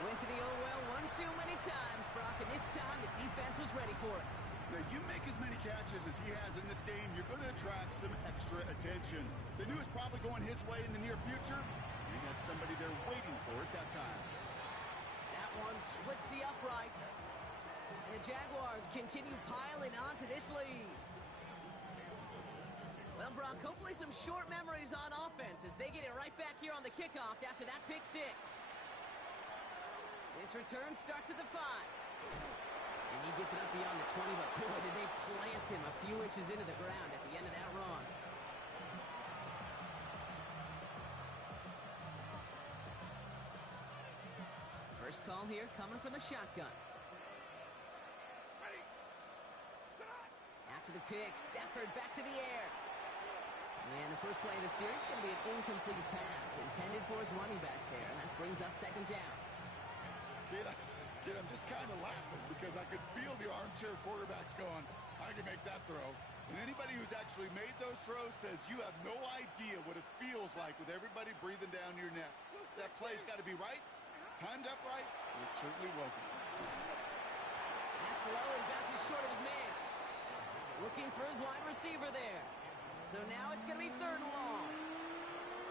Went to the old well one too many times, Brock, and this time the defense was ready for it. Now, you make as many catches as he has in this game, you're going to attract some extra attention. They knew it was probably going his way in the near future. He had somebody there waiting for it that time. That one splits the uprights. And the Jaguars continue piling onto this lead. Well, Brock, hopefully some short memories on offense as they get it right back here on the kickoff after that pick 6. This return starts at the 5. And he gets it up beyond the 20, but boy, did they plant him a few inches into the ground at the end of that run. First call here coming from the shotgun. After the pick, Stafford back to the air. And the first play of the series is going to be an incomplete pass intended for his running back there, and that brings up 2nd down. Kid, I'm just kind of laughing because I could feel the armchair quarterbacks going, I can make that throw. And anybody who's actually made those throws says you have no idea what it feels like with everybody breathing down your neck. That play's got to be right, timed up right, and it certainly wasn't. That's low and bounces short of his man. Looking for his wide receiver there. So now it's going to be 3rd and long.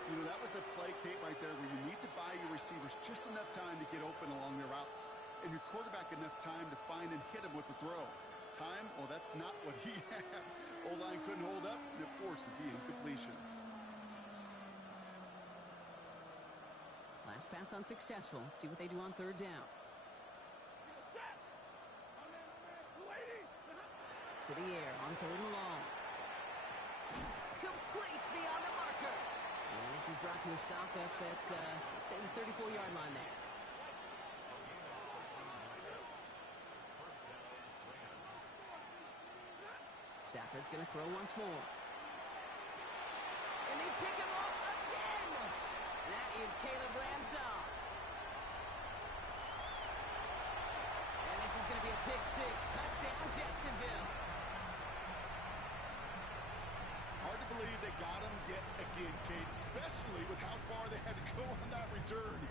You know, that was a play, Kate, right there where you need to buy your receivers just enough time to get open along their routes. And your quarterback enough time to find and hit him with the throw. Time? Well, that's not what he had. O-line couldn't hold up, and it forces the Last pass unsuccessful. Let's see what they do on third down. To the air on third and long. Complete beyond the marker. And this is brought to a stop up at, let's say, the 34-yard line there. Stafford's going to throw once more. And they pick him up again. That is Caleb Ransall. And this is going to be a pick six. Touchdown, Jacksonville. Hard to believe they got him yet again, Kate, especially with how far they had to go on that return.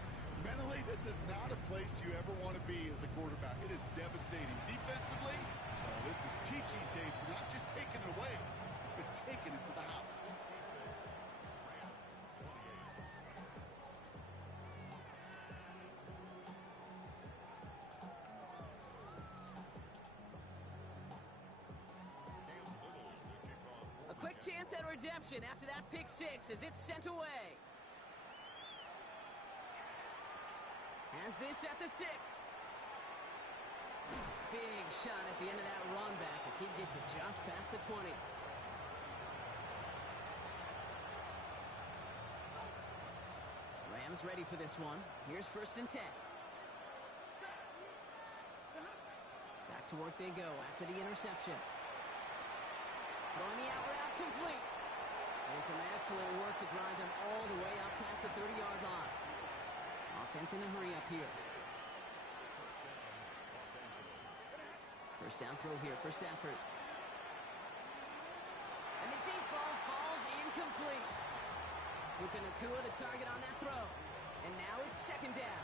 Mentally, this is not a place you ever want to be as a quarterback. It is devastating. Defensively, this is teaching tape, not just taking it away, but taking it to the house. A quick chance at redemption after that pick six as it's sent away. Has this at the 6. Big shot at the end of that run back as he gets it just past the 20. Rams ready for this one. Here's 1st and 10. Back to work they go after the interception. Throwing the out route complete. And some excellent work to drive them all the way up past the 30-yard line. Offense in a hurry up here. First down throw here for Stafford. And the deep ball falls incomplete. Puka Nacua the target on that throw. And now it's 2nd down.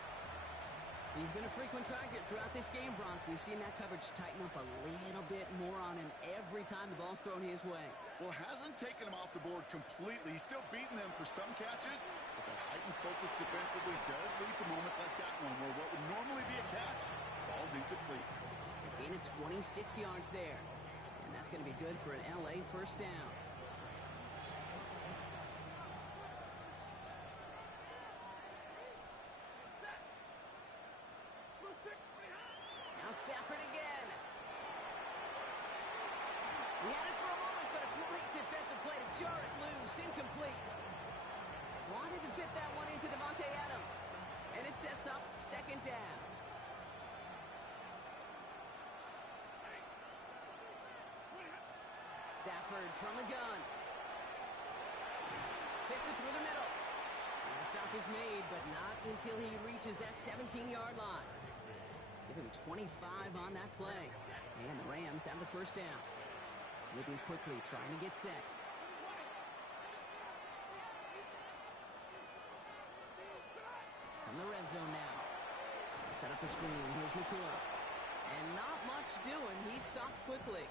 He's been a frequent target throughout this game, Bronk. We've seen that coverage tighten up a little bit more on him every time the ball's thrown his way. Well, hasn't taken him off the board completely. He's still beating them for some catches, but that heightened focus defensively does lead to moments like that one where what would normally be a catch falls incomplete. A gain of 26 yards there. And that's going to be good for an LA first down. Now Stafford again. He had it for a moment, but a great defensive play to jar it loose. Incomplete. Wanted to fit that one into Devontae Adams. And it sets up 2nd down. Stafford from the gun. Fits it through the middle. And the stop is made, but not until he reaches that 17-yard line. Give him 25 on that play. And the Rams have the first down. Moving quickly, trying to get set. From the red zone now. Set up the screen. Here's Nacua. And not much doing. He stopped quickly.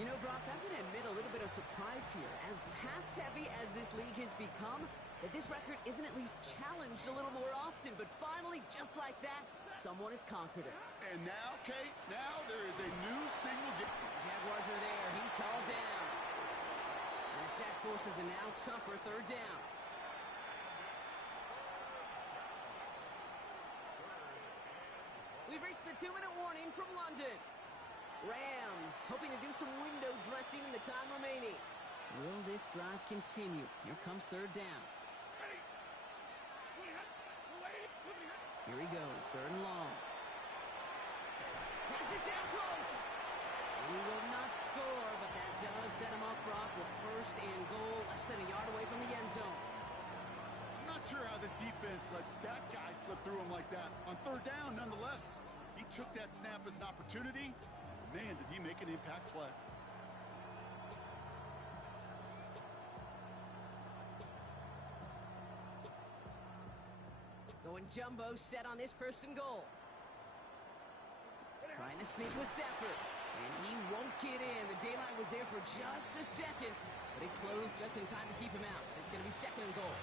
You know, Brock, I'm going to admit a little bit of surprise here. As pass-heavy as this league has become, that this record isn't at least challenged a little more often. But finally, just like that, someone has conquered it. And now, Kate, now there is a new single game. Jaguars are there. He's hauled down. And the sack forces a now tougher 3rd down. We've reached the 2-minute warning from London. Rams hoping to do some window dressing in the time remaining. Will this drive continue? Here comes 3rd down. Here he goes, 3rd and long. Pass it down close. And he will not score, but that does set him up, Brock, with 1st and goal, less than a yard away from the end zone. I'm not sure how this defense let that guy slip through him like that. On 3rd down, nonetheless, he took that snap as an opportunity. Man, did he make an impact play. Going jumbo set on this 1st and goal. Trying to sneak with Stafford. And he won't get in. The daylight was there for just a second, but it closed just in time to keep him out. So it's going to be 2nd and goal.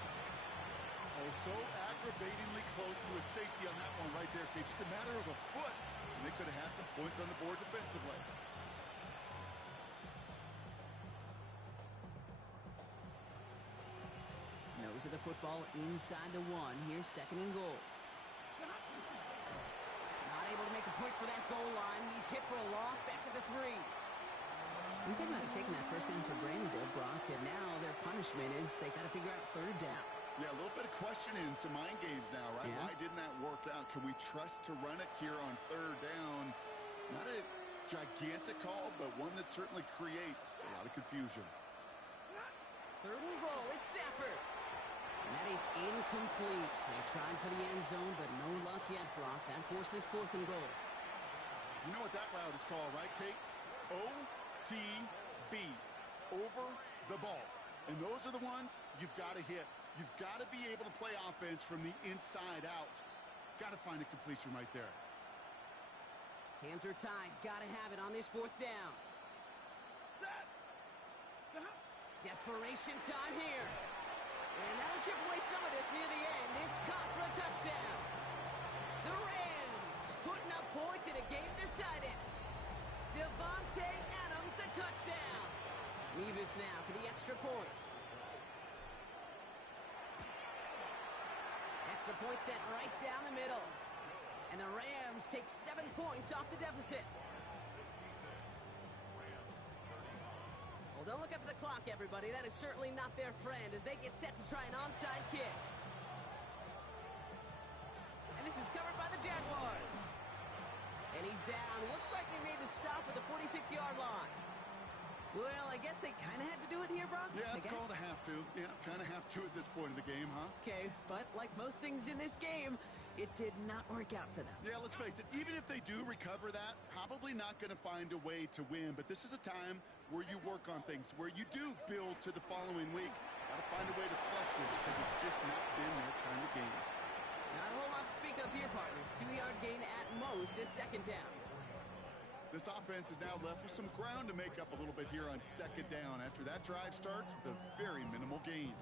Oh, so aggravatingly close to a safety on that one right there, Kate. Just a matter of a foot, and they could have had some points on the board defensively. No Throws of the football inside the 1. Here's 2nd and goal. Not able to make a push for that goal line. He's hit for a loss back at the 3. I think they might have taken that first down for granted there, Brock, and now their punishment is they got to figure out 3rd down. Yeah, a little bit of questioning, some mind games now, right? Yeah. Why didn't that work out? Can we trust to run it here on 3rd down? Not a gigantic call, but one that certainly creates a lot of confusion. 3rd and goal. It's Stafford. And that is incomplete. They tried for the end zone, but no luck yet, Brock. That forces 4th and goal. You know what that route is called, right, Kate? OTB, over the ball. And those are the ones you've got to hit. You've got to be able to play offense from the inside out. Got to find a completion right there. Hands are tied. Got to have it on this 4th down. Desperation time here. And that'll chip away some of this near the end. It's caught for a touchdown. The Rams putting up points in a game decided. Devontae Adams, the touchdown. Revis now for the extra point. Extra point set right down the middle. And the Rams take 7 points off the deficit. Well, don't look up at the clock, everybody. That is certainly not their friend as they get set to try an onside kick. And this is covered by the Jaguars. And he's down. Looks like they made the stop at the 46-yard line. Well, I guess they kind of had to do it here, Brock. Yeah, it's called a have to. Yeah, kind of have to at this point in the game, huh? Okay, but like most things in this game, it did not work out for them. Yeah, let's face it. Even if they do recover that, probably not going to find a way to win. But this is a time where you work on things, where you do build to the following week. Got to find a way to flush this because it's just not been their kind of game. Not a whole lot to speak of here, partner. 2-yard gain at most at 2nd down. This offense is now left with some ground to make up a little bit here on 2nd down after that drive starts with a very minimal gain.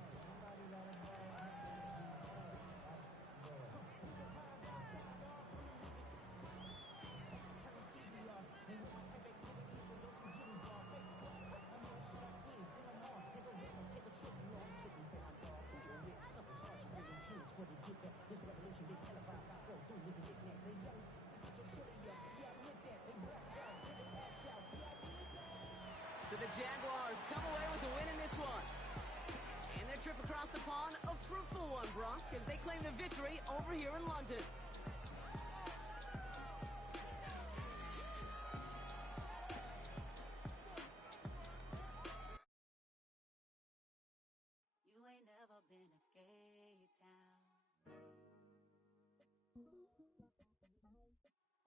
So the Jaguars come away with the win in this one. And their trip across the pond, a fruitful one, Brock, as they claim the victory over here in London. You ain't never been a skate town.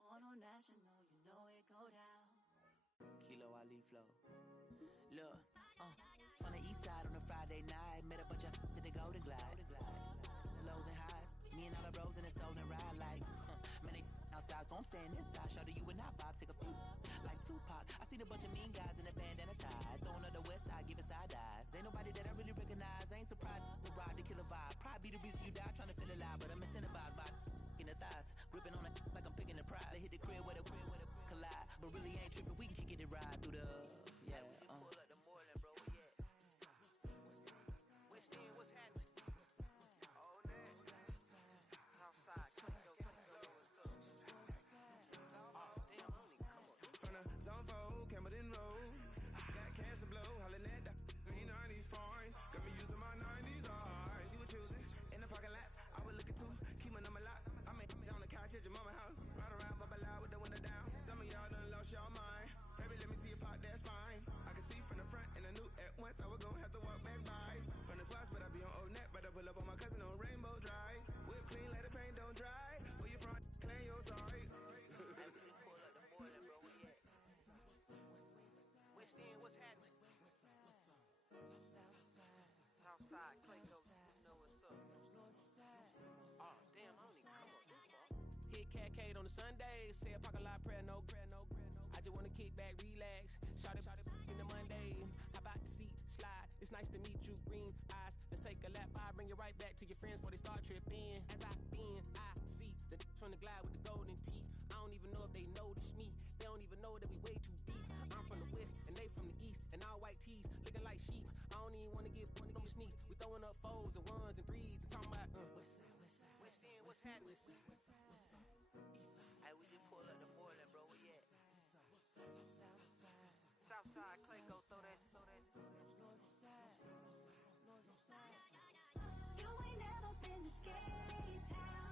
On no national, you know it go down. Kilo Ali flow. Look, from the east side on a Friday night, met a bunch of to the Golden Glide. The lows and highs, me and all the bros in a stolen ride like, man, they outside, so I'm staying inside. Show you and I vibe, take a few like Tupac. I seen a bunch of mean guys in a bandana tie, throwing up the west side, giving side eyes. Ain't nobody that I really recognize. I ain't surprised to ride the killer vibe. Probably be the reason you die trying to feel alive, but I'm incentivized by in the thighs, gripping on it like I'm picking the prize. They hit the crib with a collide, but really ain't tripping. We can kick it and ride through the Kate on the Sundays, say a pocket lot prayer, no. I just wanna kick back, relax, shout it in the Monday. How about the seat slide? It's nice to meet you, green eyes. Let's take a lap, I bring you right back to your friends before they start tripping. As I see the from the glide with the golden teeth. I don't even know if they notice me. They don't even know that we way too deep. I'm from the west and they from the east, and all white tees looking like sheep. I don't even wanna get sneak. We throwing up foes and ones. ones and threes. Talking about West End, what's happening? Hey, we just pulled up to Moreland, bro. Where you at? Southside, Clayco, throw that. You ain't never been to Skate Town.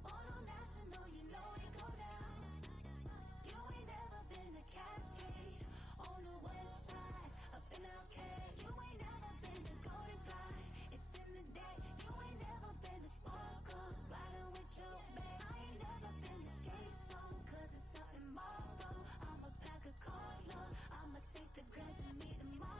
Born on National, you know it go down. You ain't never been to Cascade. On the west side, up in Arcade. You ain't never been to Golden Glide. It's in the day. You ain't never been to Sparkles. Gliding with your babe. I ain't never been to Skate Zone. Cause it's out in Marlboro. I'ma pack a carload. I'ma take the grass and meet tomorrow.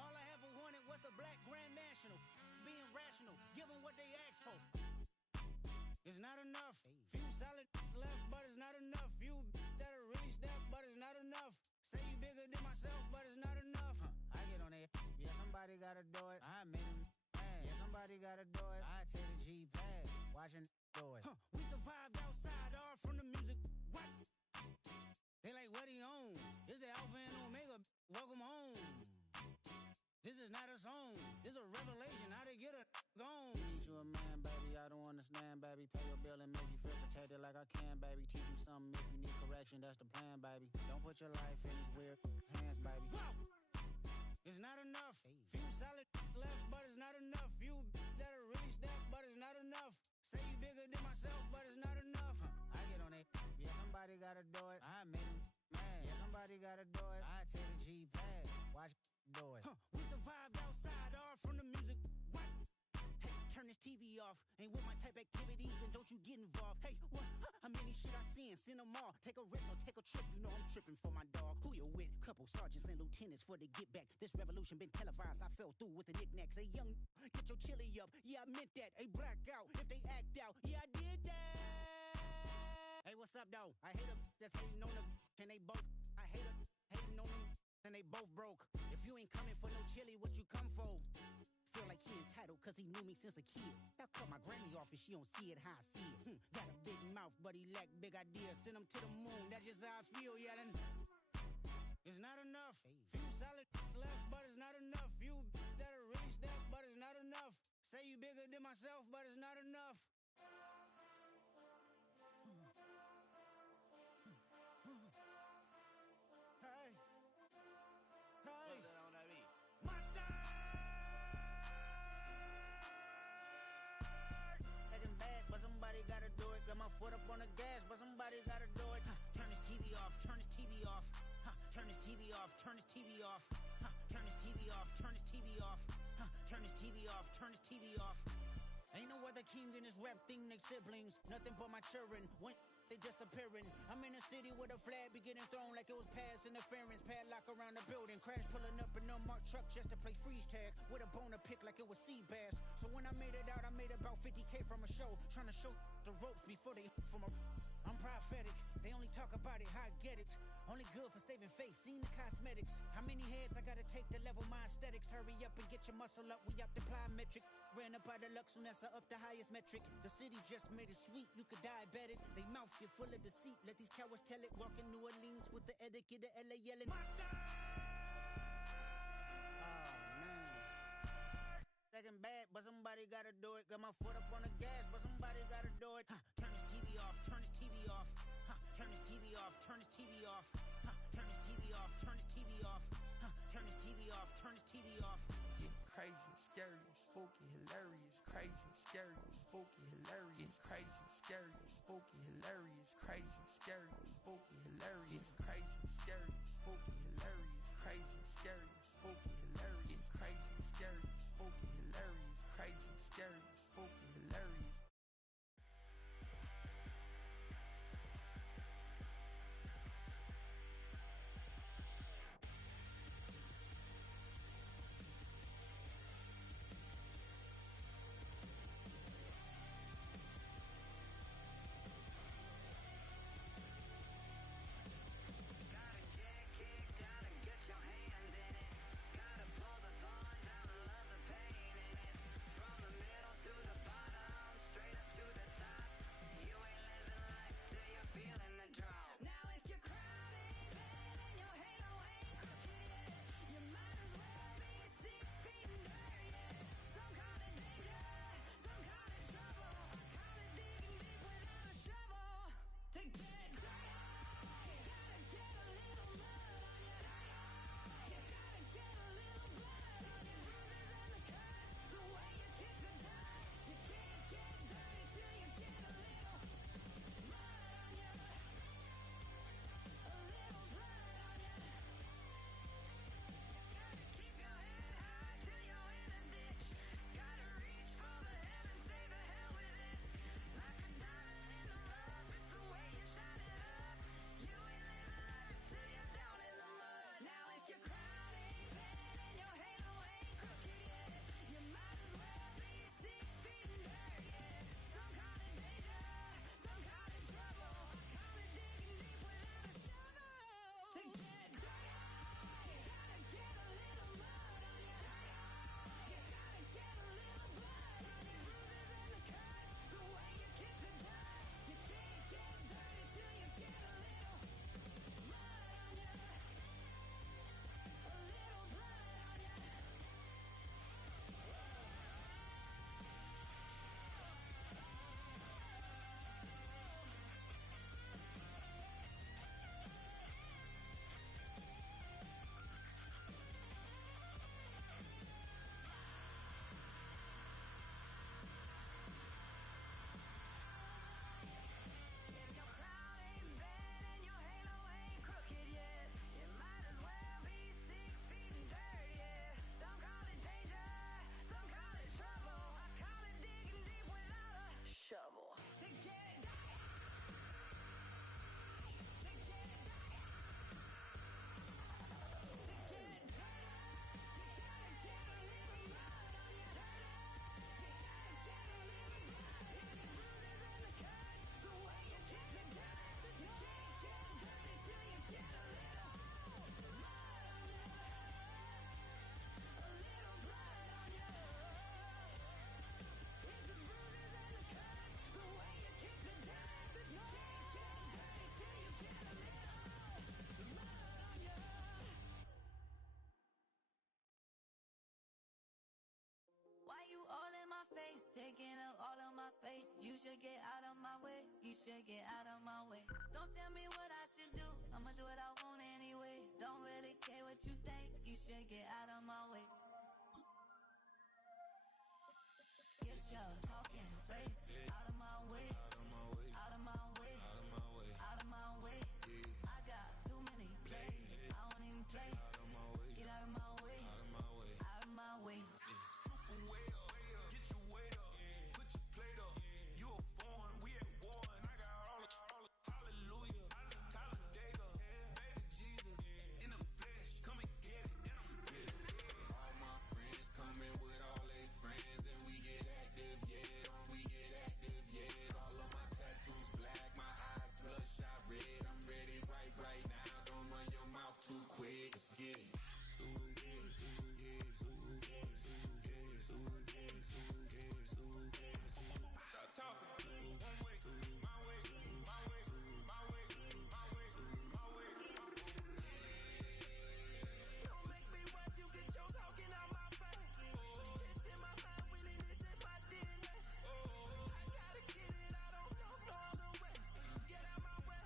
All I ever wanted was a black Grand National. Being rational, give them what they asked for. It's not enough. Few solid left, but it's not enough. Few that'll really step, but it's not enough. Say you bigger than myself, but it's not enough. I get on it. Yeah, somebody gotta do it. I made him mad. Yeah, somebody gotta do it. I take the G pad. Watching do it. We survived outside, all from the music. What? They like, what he on? This the Alpha and Omega. Welcome home. This is not a song. This a revelation. How to get a gone. Teach you a man, baby. I don't understand, baby. Pay your bill and make you feel protected like I can, baby. Teach you something if you need correction. That's the plan, baby. Don't put your life in these weird hands, baby. Whoa! It's not enough. Few solid left, but it's not enough. Few that'll really step, but it's not enough. Say you bigger than myself, but it's not enough. I get on it. Yeah, somebody gotta do it. I made him mad. Yeah, somebody gotta do it. I take the G pad. Watch do it. We survived outside, all from the music. What? Hey, turn this TV off. Ain't with my type activities, then don't you get involved. Hey, what? How many shit I seen? Send them all. Take a risk or take a trip. You know I'm tripping for my dog. Who you with? Couple sergeants and lieutenants for the get back. This revolution been televised. I fell through with the knickknacks. Hey, young, get your chili up. Yeah, I meant that. Hey, black out if they act out. Yeah, I did that. Hey, what's up, though? I hate them that's hating on them. And they both, I hate them hating on them. And they both broke. If you ain't coming for no chili, what you come for? Feel like he entitled cause he knew me since a kid. I cut my granny off and she don't see it how I see it. Got a big mouth but he lack big ideas. Send him to the moon, that's just how I feel, yeah. It's not enough. Few solid left but it's not enough. Few that'll really step but it's not enough. Say you bigger than myself but it's not enough. Foot up on the gas, but somebody gotta do it. Turn this TV off, turn this TV off. Turn this TV off, turn this TV off. Turn this TV off, turn this TV off. Turn this TV off, turn this TV off. Ain't no other king in this rap thing, they siblings. Nothing but my children. When they disappearing. I'm in a city with a flag be getting thrown like it was past interference. Padlock around the building. Crash pulling up an unmarked truck just to play freeze tag. With a bone to pick like it was sea bass. So when I made it out, I made about 50K from a show. Trying to show the ropes before they from a... I'm prophetic. They only talk about it, how I get it. Only good for saving face, seen the cosmetics. How many heads I gotta take to level my aesthetics? Hurry up and get your muscle up, we up the plyometric. Ran up out of Lux, and that's up the highest metric. The city just made it sweet, you could diabetic. They mouth get full of deceit, let these cowards tell it. Walk in New Orleans with the etiquette of LA yelling Monster! Oh man. Second bad, but somebody gotta do it. Got my foot up on the gas, but somebody gotta do it. Turn this TV off, turn this TV off. Turn this TV off, turn this TV off. Turn this TV off, turn this TV off. Turn this TV off, turn this TV off. Crazy, scary, spooky, hilarious. Crazy, scary, spooky, hilarious. Crazy, scary, spooky, hilarious. Crazy, scary, spooky, hilarious. Crazy, scary, spooky, hilarious. Crazy, scary, spooky, hilarious. Crazy, scary, spooky, hilarious. Crazy, scary, spooky, hilarious. taking up all of my space. You should get out of my way. You should get out of my way. Don't tell me what I should do. I'ma do what I want anyway. Don't really care what you think. You should get out of my way. Get your talking face out of my way. Out of my way. Out of my way. I got too many plays. I don't even play. Get out of my way. Out of my way. Super way up. Get your weight up. Put your plate up. You a foreign. We at war. And I got all the hallelujah. Talladega. Baby Jesus. In the flesh. Come and get it. And I'm with it. All my friends coming with all they friends. And we get active, yeah. We get active, yeah. All of my tattoos black. My eyes bloodshot red. I'm ready right now. Don't run your mouth too quick. Let's get it. Stop talking. One way, my way, my way, my way, my way, my way. Don't make me watch you get your talking out my face. It's in my mind, really, this is my DNA. I gotta get it, I don't know no other way. Get out my way.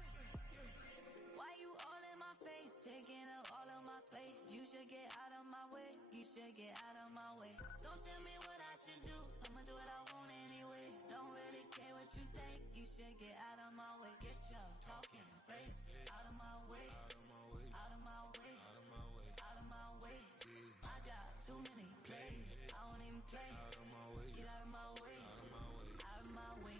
Why you all in my face, taking up all of my space? You should get out of my way. You should get out of my way. Don't tell me what I should do. I'ma do what I want anyway. Don't really care what you think. You should get out of my way. Get your talking face out of my way. Out of my way. Out of my way. I got too many plays. I don't even play. Get out of my way. Out of my way.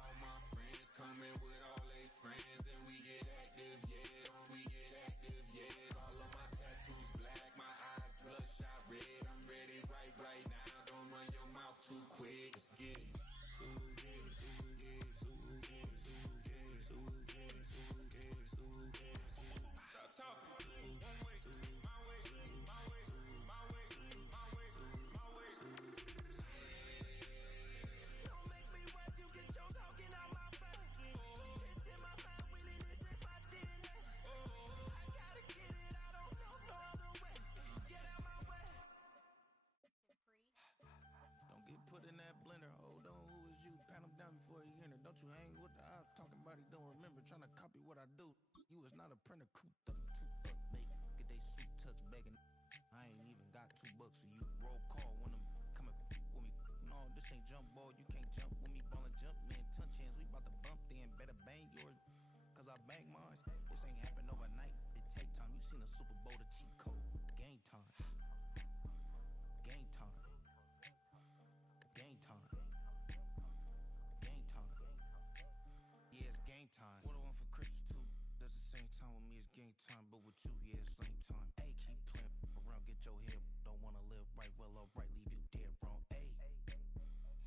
All my friends coming with all they friends. And we get active, yeah. We get active, yeah. All of my tattoos black. My eyes bloodshot red. I'm ready right now. Don't run your mouth too quick. Let's get it. Stop talking. One way, my way, my way, my way, my way, my way. Don't make me watch you get your talking out my face. It's in my mind, really, this is my DNA. I gotta get it, I don't know no other way. Get out my way. Don't get put in that blender. Hold on, who is you? Pat him down before he enter. Don't you hang with the ops talking about he don't remember. Trying to copy what I do. You is not a printer. Cooped up, too up, mate. Get they suit tucks begging. I ain't even got $2 for you. Roll call when I'm coming with me. No, this ain't jump ball. You can't jump with me. Ballin' jump, man. Touch hands. We bout to bump then. Better bang yours. Cause I bang mine. This ain't happen overnight. It take time. You seen a Super Bowl, the cheat code. Game time. Game time. Game time. Game time. Yeah, it's game time. What I want for Christmas too. Does the same time with me, it's game time. But with you, yeah, it's same time. Hey, keep playing around, get your head. Don't wanna live right, well, alright, leave you dead wrong. Hey,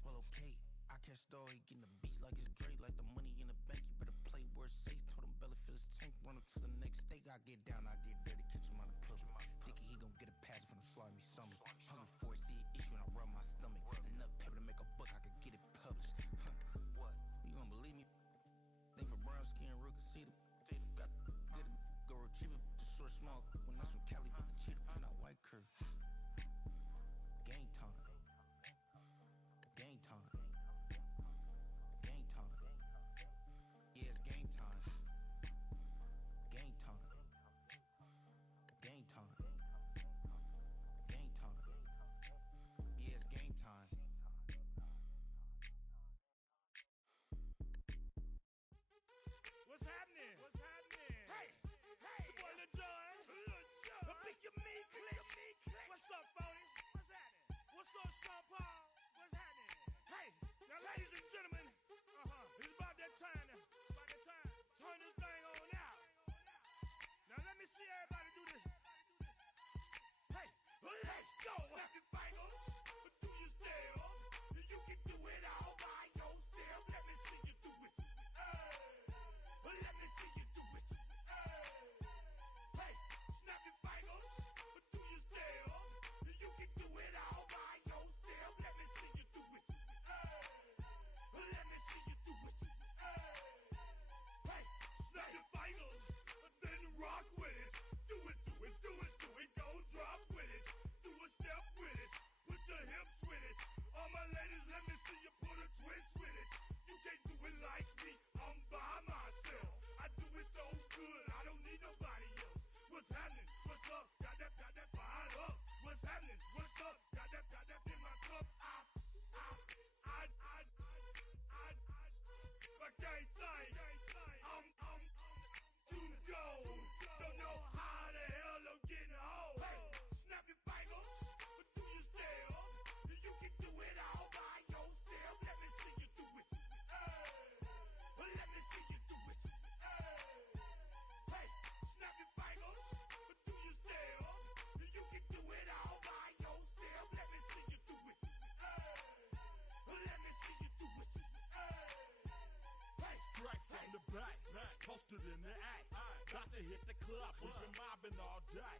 well, okay. I catch the dog, he getting the beats like it's Dre, like the money in the bank. You better play where it's safe. Told him Bella fill his tank, run him to the next state. I get down, I get dirty, catch him out of public. Thinking he gon' get a pass from the slimy summer. Hungry for it, see an issue and I rub my stomach. Enough paper to make a book, I could get it published. What? You don't believe me? Think for brown skin, real can see them. Got get it, go retrieve it, just short small. When that's from Cali with the cheetah, print out white curve. Game time. Game time. Game time. Yeah, it's game time. Game time. Game time. Game time. Yeah, it's game time. What's happening? What's happening? Hey, hey, it's your boy Lil Jon. die.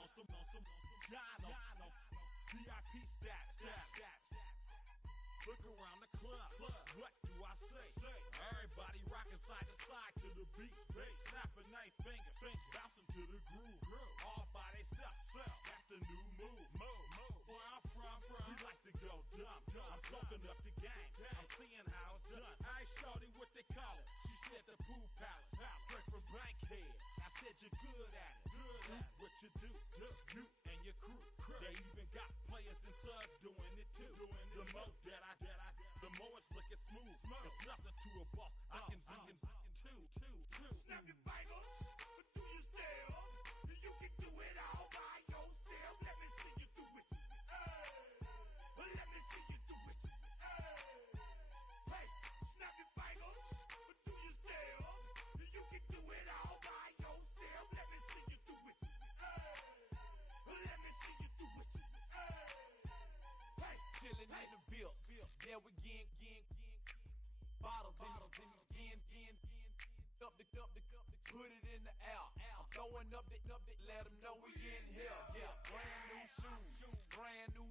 On some Dino. VIP stats. Look around the club. What do I say? Everybody rocking side to side to the beat. Snapping nice fingers, bouncing to the groove. All by themselves. That's the new move. Where I'm from, we like to go dumb. I'm soaking up the game. I'm seeing how it's done. I ain't shorty what they call it. She said the pool palace. Straight from Bankhead. I said you're good at it. Do what you do. You and your crew. They even got players and thugs doing it too. The more that I the more it's looking smooth. It's nothing to a boss. I can two. Snap your fingers, do you still? You can do it all by yourself. Let me see you do it. Let me see you do it. Hey, snap your fingers, do you still? You can do it all by yourself. Let me see you do it. Let me see you do it. Hey, chillin' in the bill. There we again. Bottles in again. Up the put it in the air. I'm throwing up the, let them know we in here. Yeah, brand new shoes, brand new.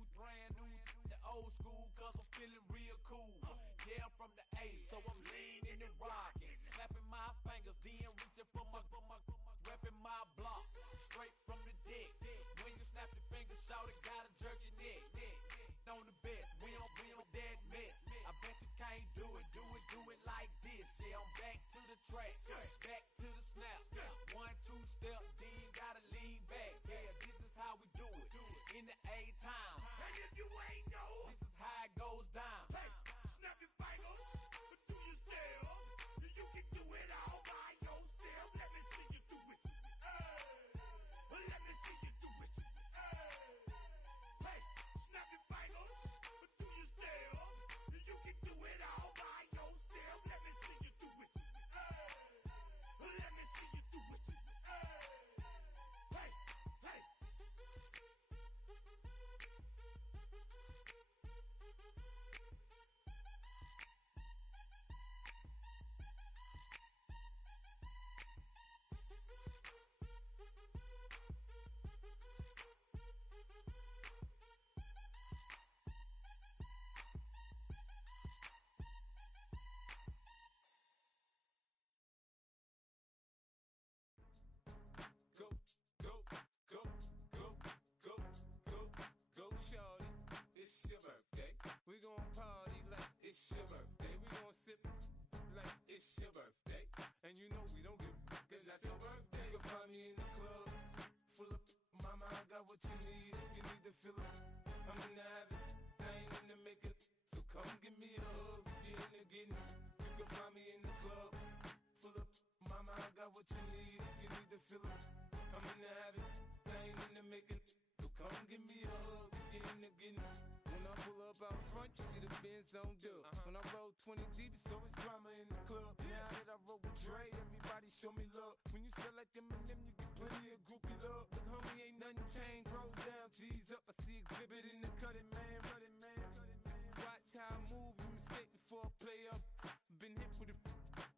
The old school, cause I'm feeling real cool. Yeah, I'm from the A, so I'm leaning and rocking. Snapping my fingers, then reaching for my repping my block. Straight from the deck. When you snap your fingers, shout it, gotta jerk your neck. On the best, we don't dead mess. I bet you can't do it like this. Yeah, I'm back to the track, back to the snap. 1, 2 step, then gotta lean back. Yeah, this is how we do it in the A-time. And if you ain't know, this is how it goes down. Hey, snap your fingers, do you still? You can do it all by yourself. Let me see you do it. Let me see you do it. Hey, snap your fingers, do you still? You can do it all by yourself. Let me see you do it. Let me see you do it. Hey. Go, shorty, it's your birthday. We gon' party like it's your birthday. We gon' sip like it's your birthday. And you know we don't give cause that's your birthday. You can find me in the club, full of mama, I got what you need. If you need to fill up, I'm in the habit, I ain't in the making. So come give me a hug, if you're in the getting. You can find me in the club, full of mama, I got what you need. If you need to fill up, I'm in the habit, I ain't in the making. So come give me a hug, if you're in the getting. When I pull up out front, you see the Benz on dub. When I roll 20 deep, it's always drama in the club. Now that I roll with Dre, everybody show me love. When you sell like Eminem, you get plenty of groupie love. Look, homie, ain't nothing changed. Roll down, G's up. I see exhibit in the cutting, man. Watch how I move, you mistake before I play up. Been hit with a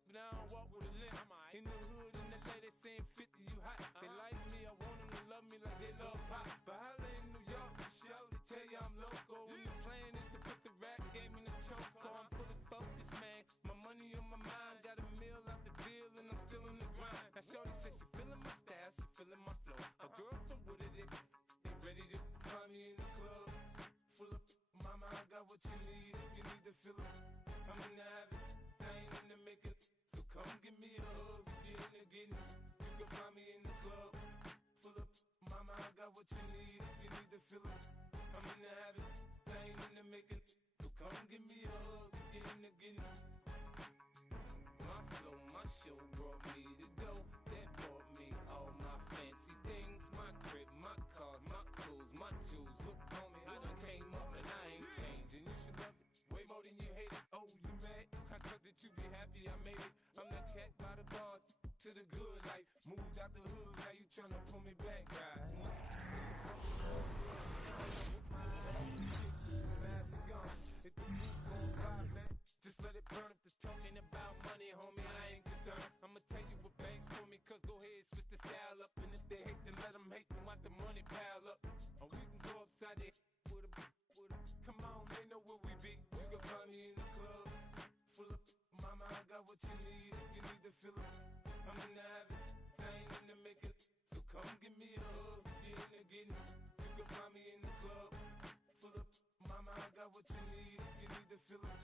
but I don't walk with a limp. In the hood, in the lady saying 50, you hot. They like me, I want them to love me like they love pop. But holla in New York, the show, they tell you I'm loco. And the plan is to put the rap game in the choke. I'm fully focused, man. My money on my mind, got a meal out the deal, and I'm still in the grind. Now shorty says she feeling my style, she feeling my flow. A girl from Wooded, they ready to find me in the club. Full of mama, I got what you need. If you need to fill up, I'm in the habit, I ain't in the making. So come give me a hug, if you're in the getting. You can find me in the club, full of mama, I got what you need. If you need to fill up, I'm in the habit, I ain't in the making. So come give me a hug, if you're in the getting. My flow, my show brought me to go. That brought me all my fancy things. My crib, my cars, my clothes, my jewels. Look, homie, I done came up and I ain't changing. You should love it way more than you hate it. Oh, you mad? I thought that you be happy I made it. I'm that cat by the bar to the good life. Moved out the hood, now you tryna pull me back, guy. Smash a gun, hit the roof on fire, man. Just let it burn if they're talking about money, homie, I ain't concerned. I'ma tell you me a hug. You into getting it. You can find me in the club. Full of mama, I got what you need. If you need to feel it,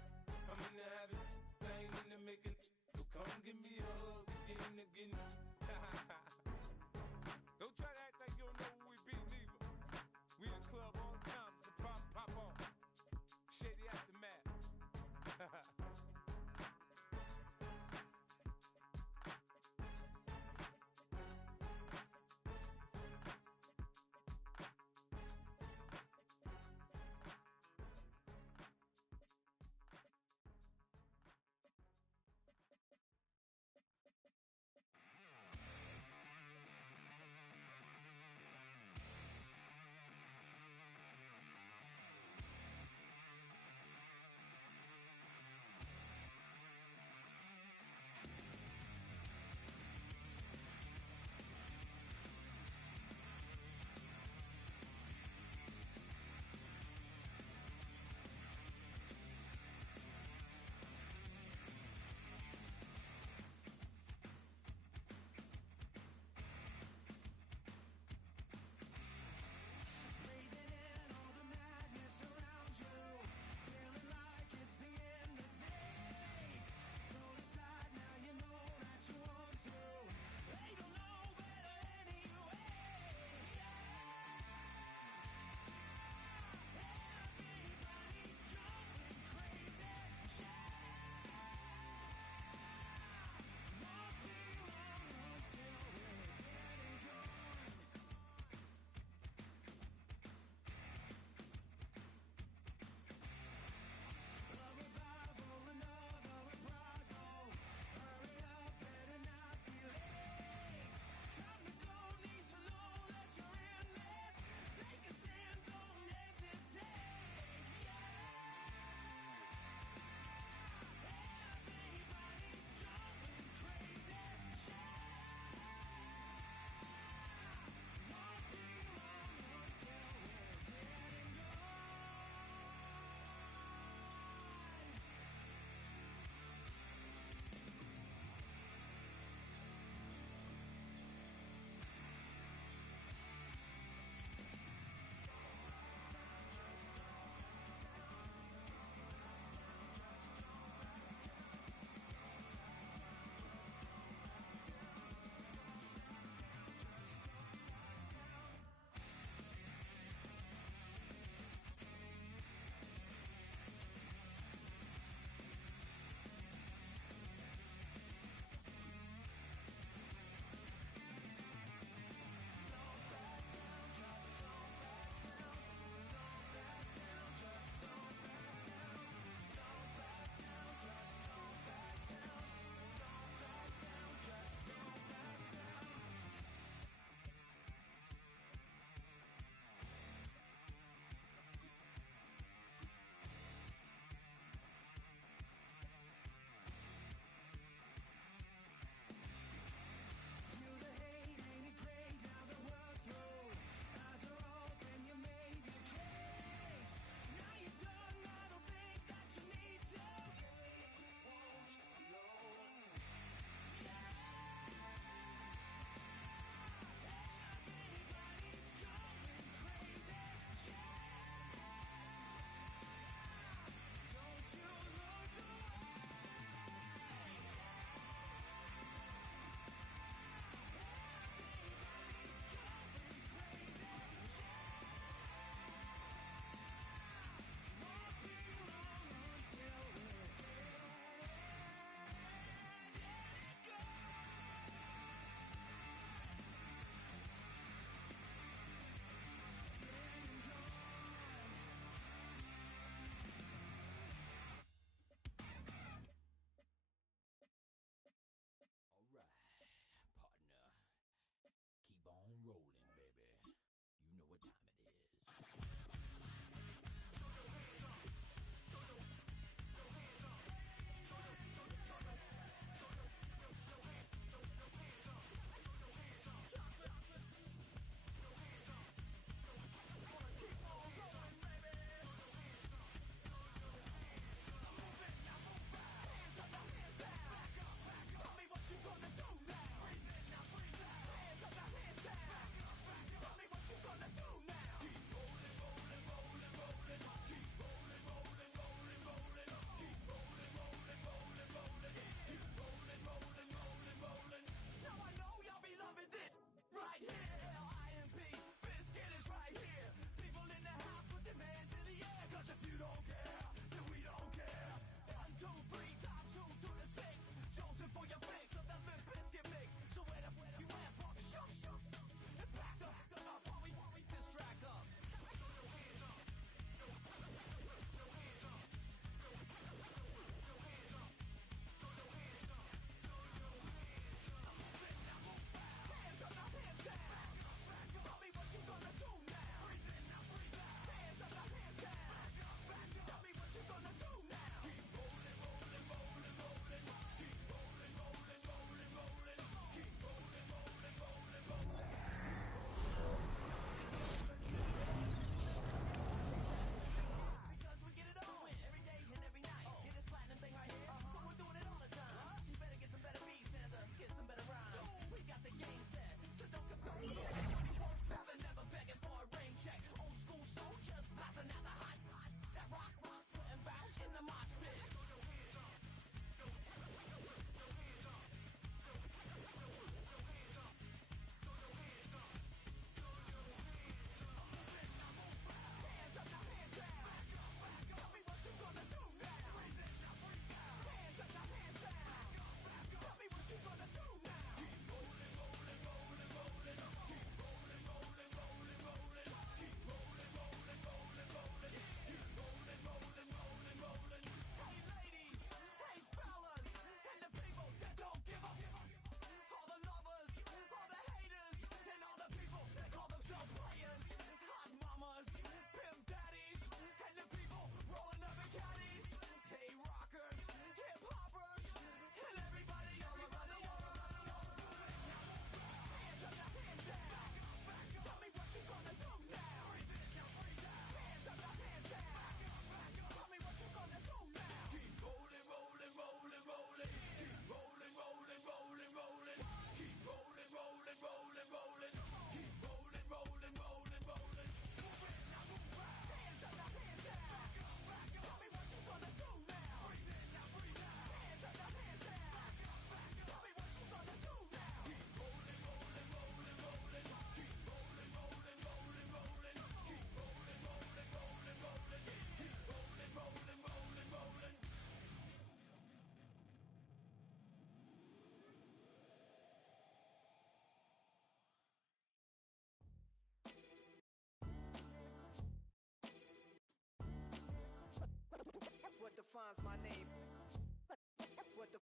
I'm into having. I ain't into making. So come give me a hug. You into getting it.